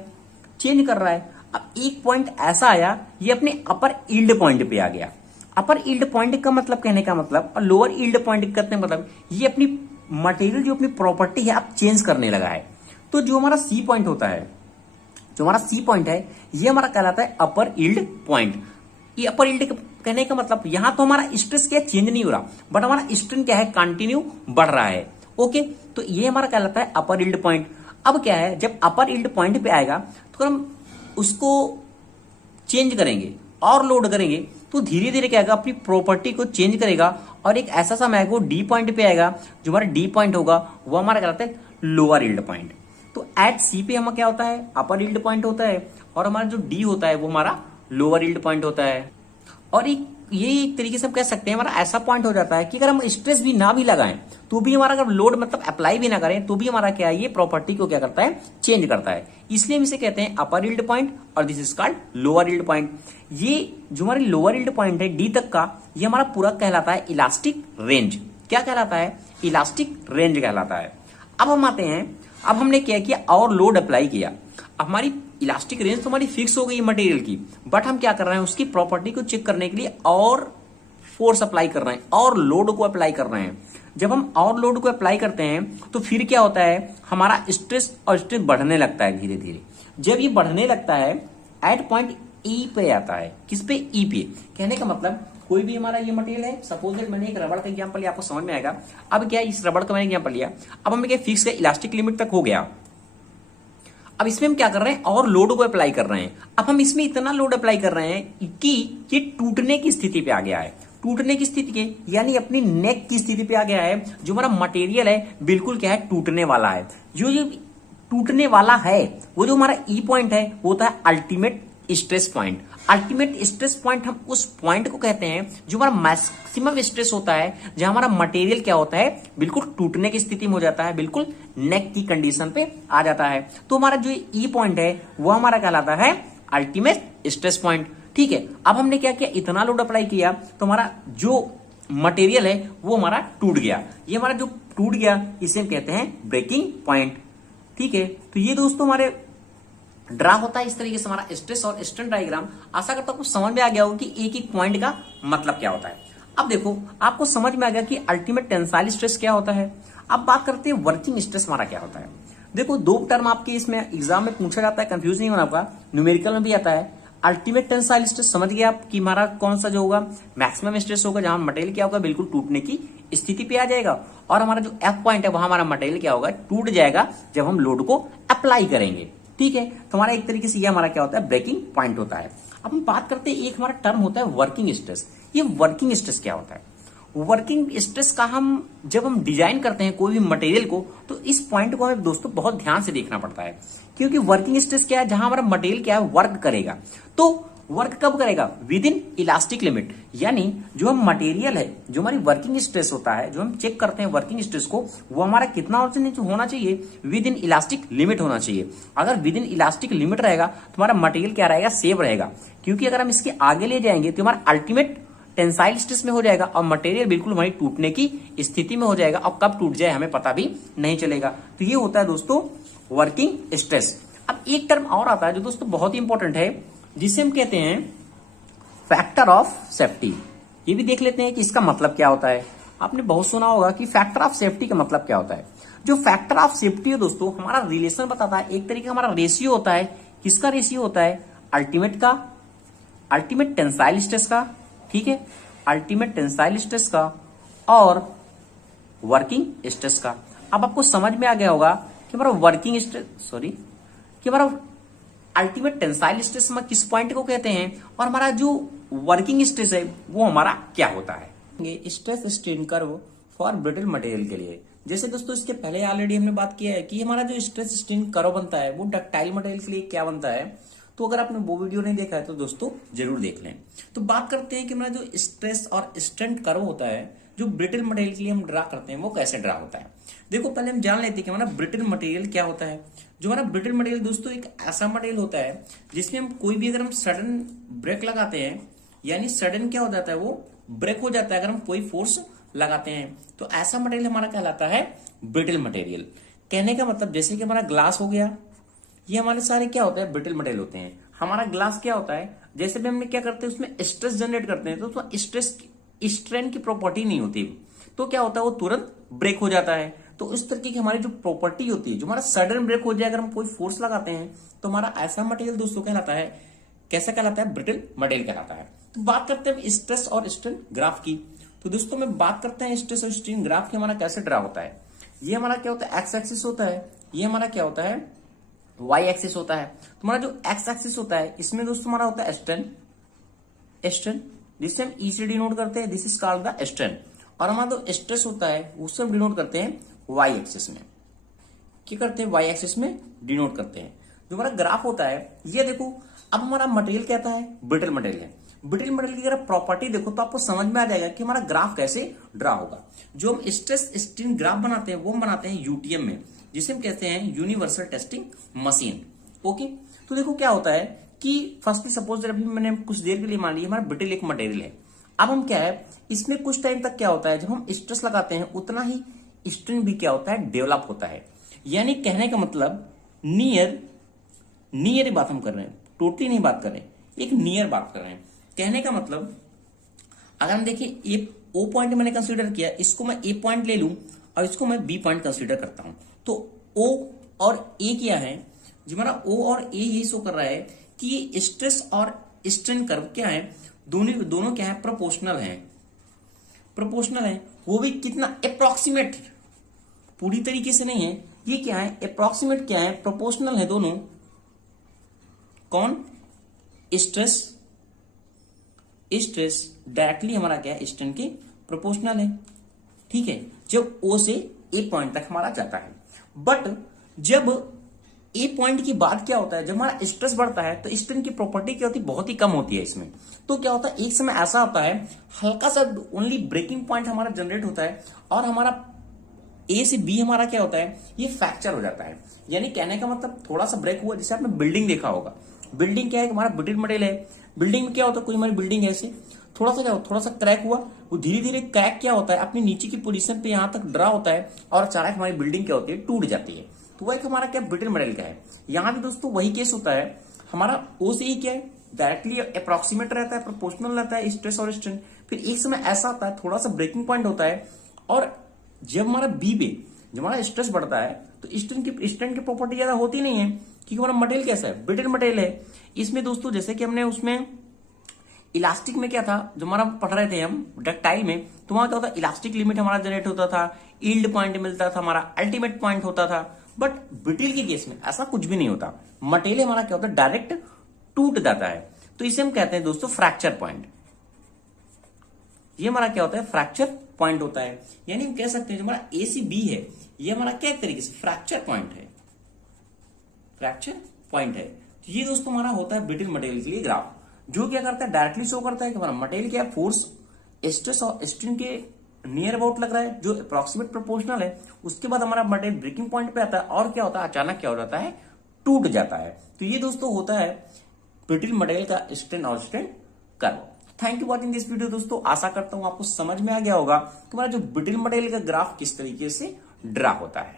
चेंज कर रहा है। अब एक पॉइंट ऐसा आया, ये अपने अपर यील्ड पॉइंट पे आ गया। अपर यील्ड पॉइंट का मतलब, कहने का मतलब, और लोअर यील्ड पॉइंट का मतलब, ये अपनी मटेरियल जो अपनी प्रॉपर्टी है अब चेंज करने लगा है। तो जो हमारा सी पॉइंट होता है, जो हमारा सी पॉइंट है, ये हमारा कहलाता है अपर यील्ड पॉइंट। ये अपर यील्ड कहने का मतलब, यहां तो हमारा स्ट्रेस क्या चेंज नहीं हो रहा, बट हमारा स्ट्रेन क्या है, कंटिन्यू बढ़ रहा है। ओके, तो ये हमारा कहलाता है अपर यील्ड पॉइंट। अब क्या है, जब अपर यील्ड पॉइंट पे आएगा तो हम उसको चेंज करेंगे और लोड करेंगे, तो धीरे धीरे क्या आएगा, अपनी प्रॉपर्टी को चेंज करेगा और एक ऐसा समय आएगा वो डी पॉइंट पे आएगा। जो हमारा डी पॉइंट होगा वो हमारा कहलाता है लोअर यील्ड पॉइंट। तो एट सी पे हमारा क्या होता है, अपर यील्ड पॉइंट होता है, और हमारा जो डी होता है वो हमारा लोअर यील्ड पॉइंट होता है। और ये एक तरीके से हम कह सकते हैं हमारा ऐसा पॉइंट हो जाता है कि अगर हम स्ट्रेस भी ना भी लगाएं तो भी हमारा, अगर लोड मतलब अप्लाई भी ना करें तो भी हमारा क्या है, ये प्रॉपर्टी को क्या करता है, चेंज करता है। इसलिए हम इसे कहते हैं अपर यील्ड पॉइंट और this is called lower yield point. ये जो हमारी लोअर यील्ड पॉइंट है डी तक का, ये हमारा पूरा कहलाता है इलास्टिक रेंज। क्या कहलाता है, इलास्टिक रेंज कहलाता है। अब हम आते हैं, अब हमने क्या किया, और लोड अप्लाई किया। अब हमारी इलास्टिक रेंज तो हमारी फिक्स हो गई मटेरियल की, बट हम क्या कर रहे हैं, उसकी प्रॉपर्टी को चेक करने के लिए और फोर्स अप्लाई कर रहे हैं और लोड को अप्लाई कर रहे हैं। जब हम और लोड को अप्लाई करते हैं तो फिर क्या होता है, हमारा स्ट्रेस और स्ट्रेन बढ़ने लगता है धीरे धीरे। जब ये बढ़ने लगता है एट पॉइंट ई पे आता है, किस पे, ई पे। कहने का मतलब, कोई भी हमारा ये मटेरियल है, सपोज दैट मैंने एक रबड़ का एग्जांपल लिया, आपको समझ में आएगा। अब क्या है, इस रबड़ का मैंने एग्जांपल लिया, अब हमें क्या फिक्स है, इलास्टिक लिमिट तक हो गया। अब इसमें हम क्या कर रहे हैं, और लोड को अप्लाई कर रहे हैं। अब हम इसमें इतना लोड अप्लाई कर रहे हैं कि ये टूटने की स्थिति पे आ गया है। टूटने की स्थिति के यानी अपनी नेक की स्थिति पे आ गया है। जो हमारा मटेरियल है बिल्कुल क्या है, टूटने वाला है। जो टूटने वाला है वो जो हमारा ई पॉइंट है वो होता है ultimate stress point. Ultimate stress point हम उस पॉइंट को कहते हैं जो हमारा मैक्सिमम स्ट्रेस होता है, जहां हमारा मटेरियल क्या होता है, बिल्कुल टूटने की स्थिति में हो जाता है, बिल्कुल नेक की कंडीशन पे आ जाता है। तो हमारा जो ई पॉइंट है वो हमारा कहलाता है अल्टीमेट स्ट्रेस पॉइंट। ठीक है, अब हमने क्या किया, इतना लोड अप्लाई किया तो हमारा जो मटेरियल है वो हमारा टूट गया। ये हमारा जो टूट गया इसे हम कहते हैं ब्रेकिंग पॉइंट। ठीक है, तो ये दोस्तों हमारे ड्रा होता है इस तरीके से हमारा स्ट्रेस और स्ट्रेन डायग्राम। आशा करता हूं आपको समझ में आ गया होगा कि एक एक पॉइंट का मतलब क्या होता है। अब देखो, आपको समझ में आ गया कि अल्टीमेट टेंसाइल स्ट्रेस क्या होता है। अब बात करते हैं वर्किंग स्ट्रेस हमारा क्या होता है। देखो, दो टर्म आपके इसमें एग्जाम में पूछा जाता है, कंफ्यूज नहीं होना आपका, न्यूमेरिकल में भी आता है। अल्टीमेट टेंसाइल स्ट्रेस समझ गया आप कि हमारा कौन सा जो होगा, मैक्सिमम स्ट्रेस होगा, जहां मटेरियल क्या होगा, बिल्कुल टूटने की स्थिति पे आ जाएगा। और हमारा जो एफ पॉइंट है वहां हमारा मटेरियल क्या होगा, टूट जाएगा जब हम लोड को अप्लाई करेंगे। ठीक है, तो हमारा एक तरीके से ये हमारा क्या होता है, ब्रेकिंग पॉइंट होता है। अब हम बात करते हैं, एक हमारा टर्म होता है वर्किंग स्ट्रेस। ये वर्किंग स्ट्रेस क्या होता है, वर्किंग स्ट्रेस का हम जब हम डिजाइन करते हैं कोई भी मटेरियल को, तो इस पॉइंट को हमें दोस्तों बहुत ध्यान से देखना पड़ता है। क्योंकि वर्किंग स्ट्रेस क्या है, जहां हमारा मटेरियल क्या है, वर्क करेगा। तो वर्क कब करेगा, विद इन इलास्टिक लिमिट। यानी जो हम मटेरियल है, जो हमारी वर्किंग स्ट्रेस होता है, जो हम चेक करते हैं वर्किंग स्ट्रेस को, वो हमारा कितना होना चाहिए, विद इन इलास्टिक लिमिट होना चाहिए। अगर विद इन इलास्टिक लिमिट रहेगा तो हमारा मटेरियल क्या रहेगा, सेफ रहेगा। क्योंकि अगर हम इसके आगे ले जाएंगे तो हमारा अल्टीमेट टेंसाइल स्ट्रेस में हो जाएगा और मटेरियल बिल्कुल हमारी टूटने की स्थिति में हो जाएगा, और कब टूट जाए हमें पता भी नहीं चलेगा। तो ये होता है दोस्तों वर्किंग स्ट्रेस। अब एक टर्म और आता है जो दोस्तों बहुत ही इंपॉर्टेंट है, जिसे हम कहते हैं फैक्टर ऑफ सेफ्टी। ये भी देख लेते हैं कि इसका मतलब क्या होता है। आपने बहुत सुना होगा कि फैक्टर ऑफ सेफ्टी का मतलब क्या होता है। जो फैक्टर ऑफ सेफ्टी है दोस्तों, हमारा रिलेशन बताता है, एक तरीके का हमारा रेशियो होता है। किसका रेशियो होता है, अल्टीमेट का, अल्टीमेट टेंसाइल स्ट्रेस का, ठीक है, अल्टीमेट टेंसाइल स्ट्रेस का और वर्किंग स्ट्रेस का। अब आपको समझ में आ गया होगा कि हमारा वर्किंग स्ट्रेस, कि हमारा अल्टीमेट टेंसाइल स्ट्रेस में किस पॉइंट को कहते हैं, और हमारा जो वर्किंग स्ट्रेस है वो हमारा क्या होता है। Stress strain curve for brittle material के लिए, जैसे दोस्तों इसके पहले ऑलरेडी हमने बात किया है कि हमारा जो स्ट्रेस स्ट्रेन कर्व बनता है वो डक्टाइल मटेरियल के लिए क्या बनता है। तो अगर आपने वो वीडियो नहीं देखा है तो दोस्तों जरूर देख लें। तो बात करते हैं कि हमारा जो स्ट्रेस और स्ट्रेन कर्व होता है जो ब्रिटल मटेरियल के लिए हम ड्रा करते हैं वो कैसे ड्रा होता है। देखो, पहले हम जान लेते हैं कि हमारा ब्रिटल मटेरियल क्या होता है। जो हमारा ब्रिटल मटेरियल दोस्तों एक ऐसा मटेरियल होता है जिसमें हम कोई भी अगर हम सडन ब्रेक लगाते हैं यानी सडन क्या हो जाता है, वो ब्रेक हो जाता है अगर हम कोई फोर्स लगाते हैं। तो ऐसा मटेरियल हमारा कहलाता है ब्रिटल मटेरियल। कहने का मतलब जैसे कि हमारा ग्लास हो गया, ये हमारे सारे क्या होते हैं, ब्रिटल मटेरियल होते हैं। हमारा ग्लास क्या होता है, जैसे भी हमने क्या करते हैं उसमें स्ट्रेस जनरेट करते हैं, तो उसमें स्ट्रेस स्ट्रेन की प्रॉपर्टी नहीं होती, तो क्या होता है वो तुरंत ब्रेक हो जाता है। तो इस तरीके की हमारी जो प्रॉपर्टी होती है, जो हमारा सडन ब्रेक हो जाए अगर हम कोई फोर्स लगाते हैं, तो हमारा ऐसा मटेरियल दोस्तों कहलाता है, कैसा कहलाता है, ब्रिटल मटेरियल कहलाता है। तो बात करते हैं स्ट्रेस और स्ट्रेन ग्राफ की। तो दोस्तों में बात करते हैं स्ट्रेस और स्ट्रेन ग्राफ की, हमारा कैसे ड्रा होता है। ये हमारा क्या होता है, एक्स एक्सिस होता है, ये हमारा क्या होता है, वाई एक्सिस होता है। तुम्हारा जो एक्स एक्सिस होता है इसमें दोस्तों हमारा होता है स्ट्रेन, स्ट्रेन जिससे हम ई से डिनोट करते हैं, this is called the strain. और हमारा जो स्ट्रेस होता है उससे हम डिनोट करते हैं वाई एक्सिस में। क्या करते हैं, वाई एक्सिस में डिनोट करते हैं। जो हमारा ग्राफ होता है, ये देखो अब हमारा मटेरियल कहता है ब्रिटल मटेरियल है। ब्रिटल मटेरियल की अगर प्रॉपर्टी देखो तो आपको समझ में आ जाएगा कि हमारा ग्राफ कैसे ड्रा होगा। जो हम स्ट्रेस स्ट्रेन ग्राफ बनाते हैं वो हम बनाते हैं यूटीएम में, जिसे हम कहते हैं यूनिवर्सल टेस्टिंग मशीन। ओके, तो देखो क्या होता है कि फर्स्टली सपोज अभी मैंने कुछ देर के लिए मान लिया हमारा ब्रिटल एक मटेरियल है। अब हम क्या है, इसमें कुछ टाइम तक क्या होता है, जब हम स्ट्रेस लगाते हैं उतना ही स्ट्रेन भी क्या होता है, डेवलप होता है। यानी कहने का मतलब नियर बात हम कर रहे हैं, टोटली नहीं बात कर रहे हैं, एक नियर बात कर रहे हैं। कहने का मतलब अगर हम देखिए ये ओ पॉइंट मैंने कंसीडर किया, इसको मैं ए पॉइंट ले लूं और इसको मैं बी पॉइंट कंसीडर करता हूं, तो ओ और ए क्या है, जो हमारा ओ और ए ये शो कर रहा है कि स्ट्रेस और स्ट्रेन कर्व क्या है, दोनों क्या है, प्रोपोर्शनल है। प्रोपोर्शनल है, वो भी कितना, अप्रोक्सीमेट, पूरी तरीके से नहीं है। ये क्या है, अप्रोक्सीमेट क्या है, प्रोपोर्शनल है दोनों। कौन, स्ट्रेस डायरेक्टली हमारा क्या है, स्ट्रेन के प्रोपोर्शनल है। ठीक है, जब ओ से ए पॉइंट तक हमारा जाता है। बट जब ए पॉइंट की बात क्या होता है, जब हमारा स्ट्रेस बढ़ता है तो स्ट्रेन की प्रॉपर्टी क्या होती है, बहुत ही कम होती है इसमें। तो क्या होता है, एक समय ऐसा होता है हल्का सा ओनली ब्रेकिंग पॉइंट हमारा जनरेट होता है और हमारा ए से बी हमारा क्या होता है, ये फ्रैक्चर हो जाता है। यानी कहने का मतलब थोड़ा सा ब्रेक हुआ, जैसे आपने बिल्डिंग देखा होगा। बिल्डिंग क्या है, हमारा ब्रिटल मटेरियल है। बिल्डिंग में क्या होता है, कोई हमारी बिल्डिंग है ऐसे, थोड़ा सा क्या होता, थोड़ा सा क्रैक हुआ, वो धीरे धीरे क्रैक क्या होता है, अपनी नीचे की पोजीशन पे यहां तक ड्रा होता है और अचानक हमारी बिल्डिंग क्या होती है, टूट जाती है। तो वह एक हमारा क्या ब्रिटल मटेरियल का है। यहाँ भी दोस्तों वही केस होता है, हमारा ओ से ही क्या है, डायरेक्टली अप्रोक्सीमेट रहता है, प्रोपोर्शनल रहता है स्ट्रेस और स्ट्रेन। फिर एक समय ऐसा आता है थोड़ा सा ब्रेकिंग पॉइंट होता है, और जब हमारा बी पे जब हमारा स्ट्रेस बढ़ता है तो स्ट्रेन की प्रॉपर्टी ज्यादा होती नहीं है, क्योंकि हमारा मटेरियल कैसा है, ब्रिटल मटेरियल है। इसमें दोस्तों जैसे कि हमने उसमें इलास्टिक में क्या था, जो हमारा पढ़ रहे थे हम डक्टाइल में, तो वहां क्या होता, इलास्टिक लिमिट हमारा जनरेट होता था, यील्ड पॉइंट मिलता था, हमारा अल्टीमेट पॉइंट होता था। बट ब्रिटल के केस में ऐसा कुछ भी नहीं होता, मटेरियल हमारा क्या होता है, डायरेक्ट टूट जाता है। तो इसे हम कहते हैं दोस्तों फ्रैक्चर पॉइंट। ये हमारा क्या होता है, फ्रैक्चर पॉइंट होता है। यानी हम कह सकते हैं जो हमारा ए सी बी है, ये हमारा क्या एक तरीके से फ्रैक्चर पॉइंट है, फ्रैक्चर पॉइंट है। तो ये दोस्तों हमारा होता है ब्रिटल मटेरियल के लिए ग्राफ, जो क्या करता है, डायरेक्टली शो करता है कि हमारा मटेरियल क्या है, फोर्स स्ट्रेस और स्ट्रेन के नियर अबाउट लग रहा है, जो अप्रोक्सीमेट प्रोपोर्शनल है। उसके बाद हमारा मटेरियल ब्रेकिंग पॉइंट पे आता है और क्या होता है, अचानक क्या हो जाता है, टूट जाता है। तो ये दोस्तों होता है ब्रिटल मटेरियल का स्ट्रेन और strain curve. Thank you watching this video दोस्तों, आशा करता हूं आपको समझ में आ गया होगा कि हमारा जो ब्रिटल मटेरियल का ग्राफ किस तरीके से ड्रा होता है।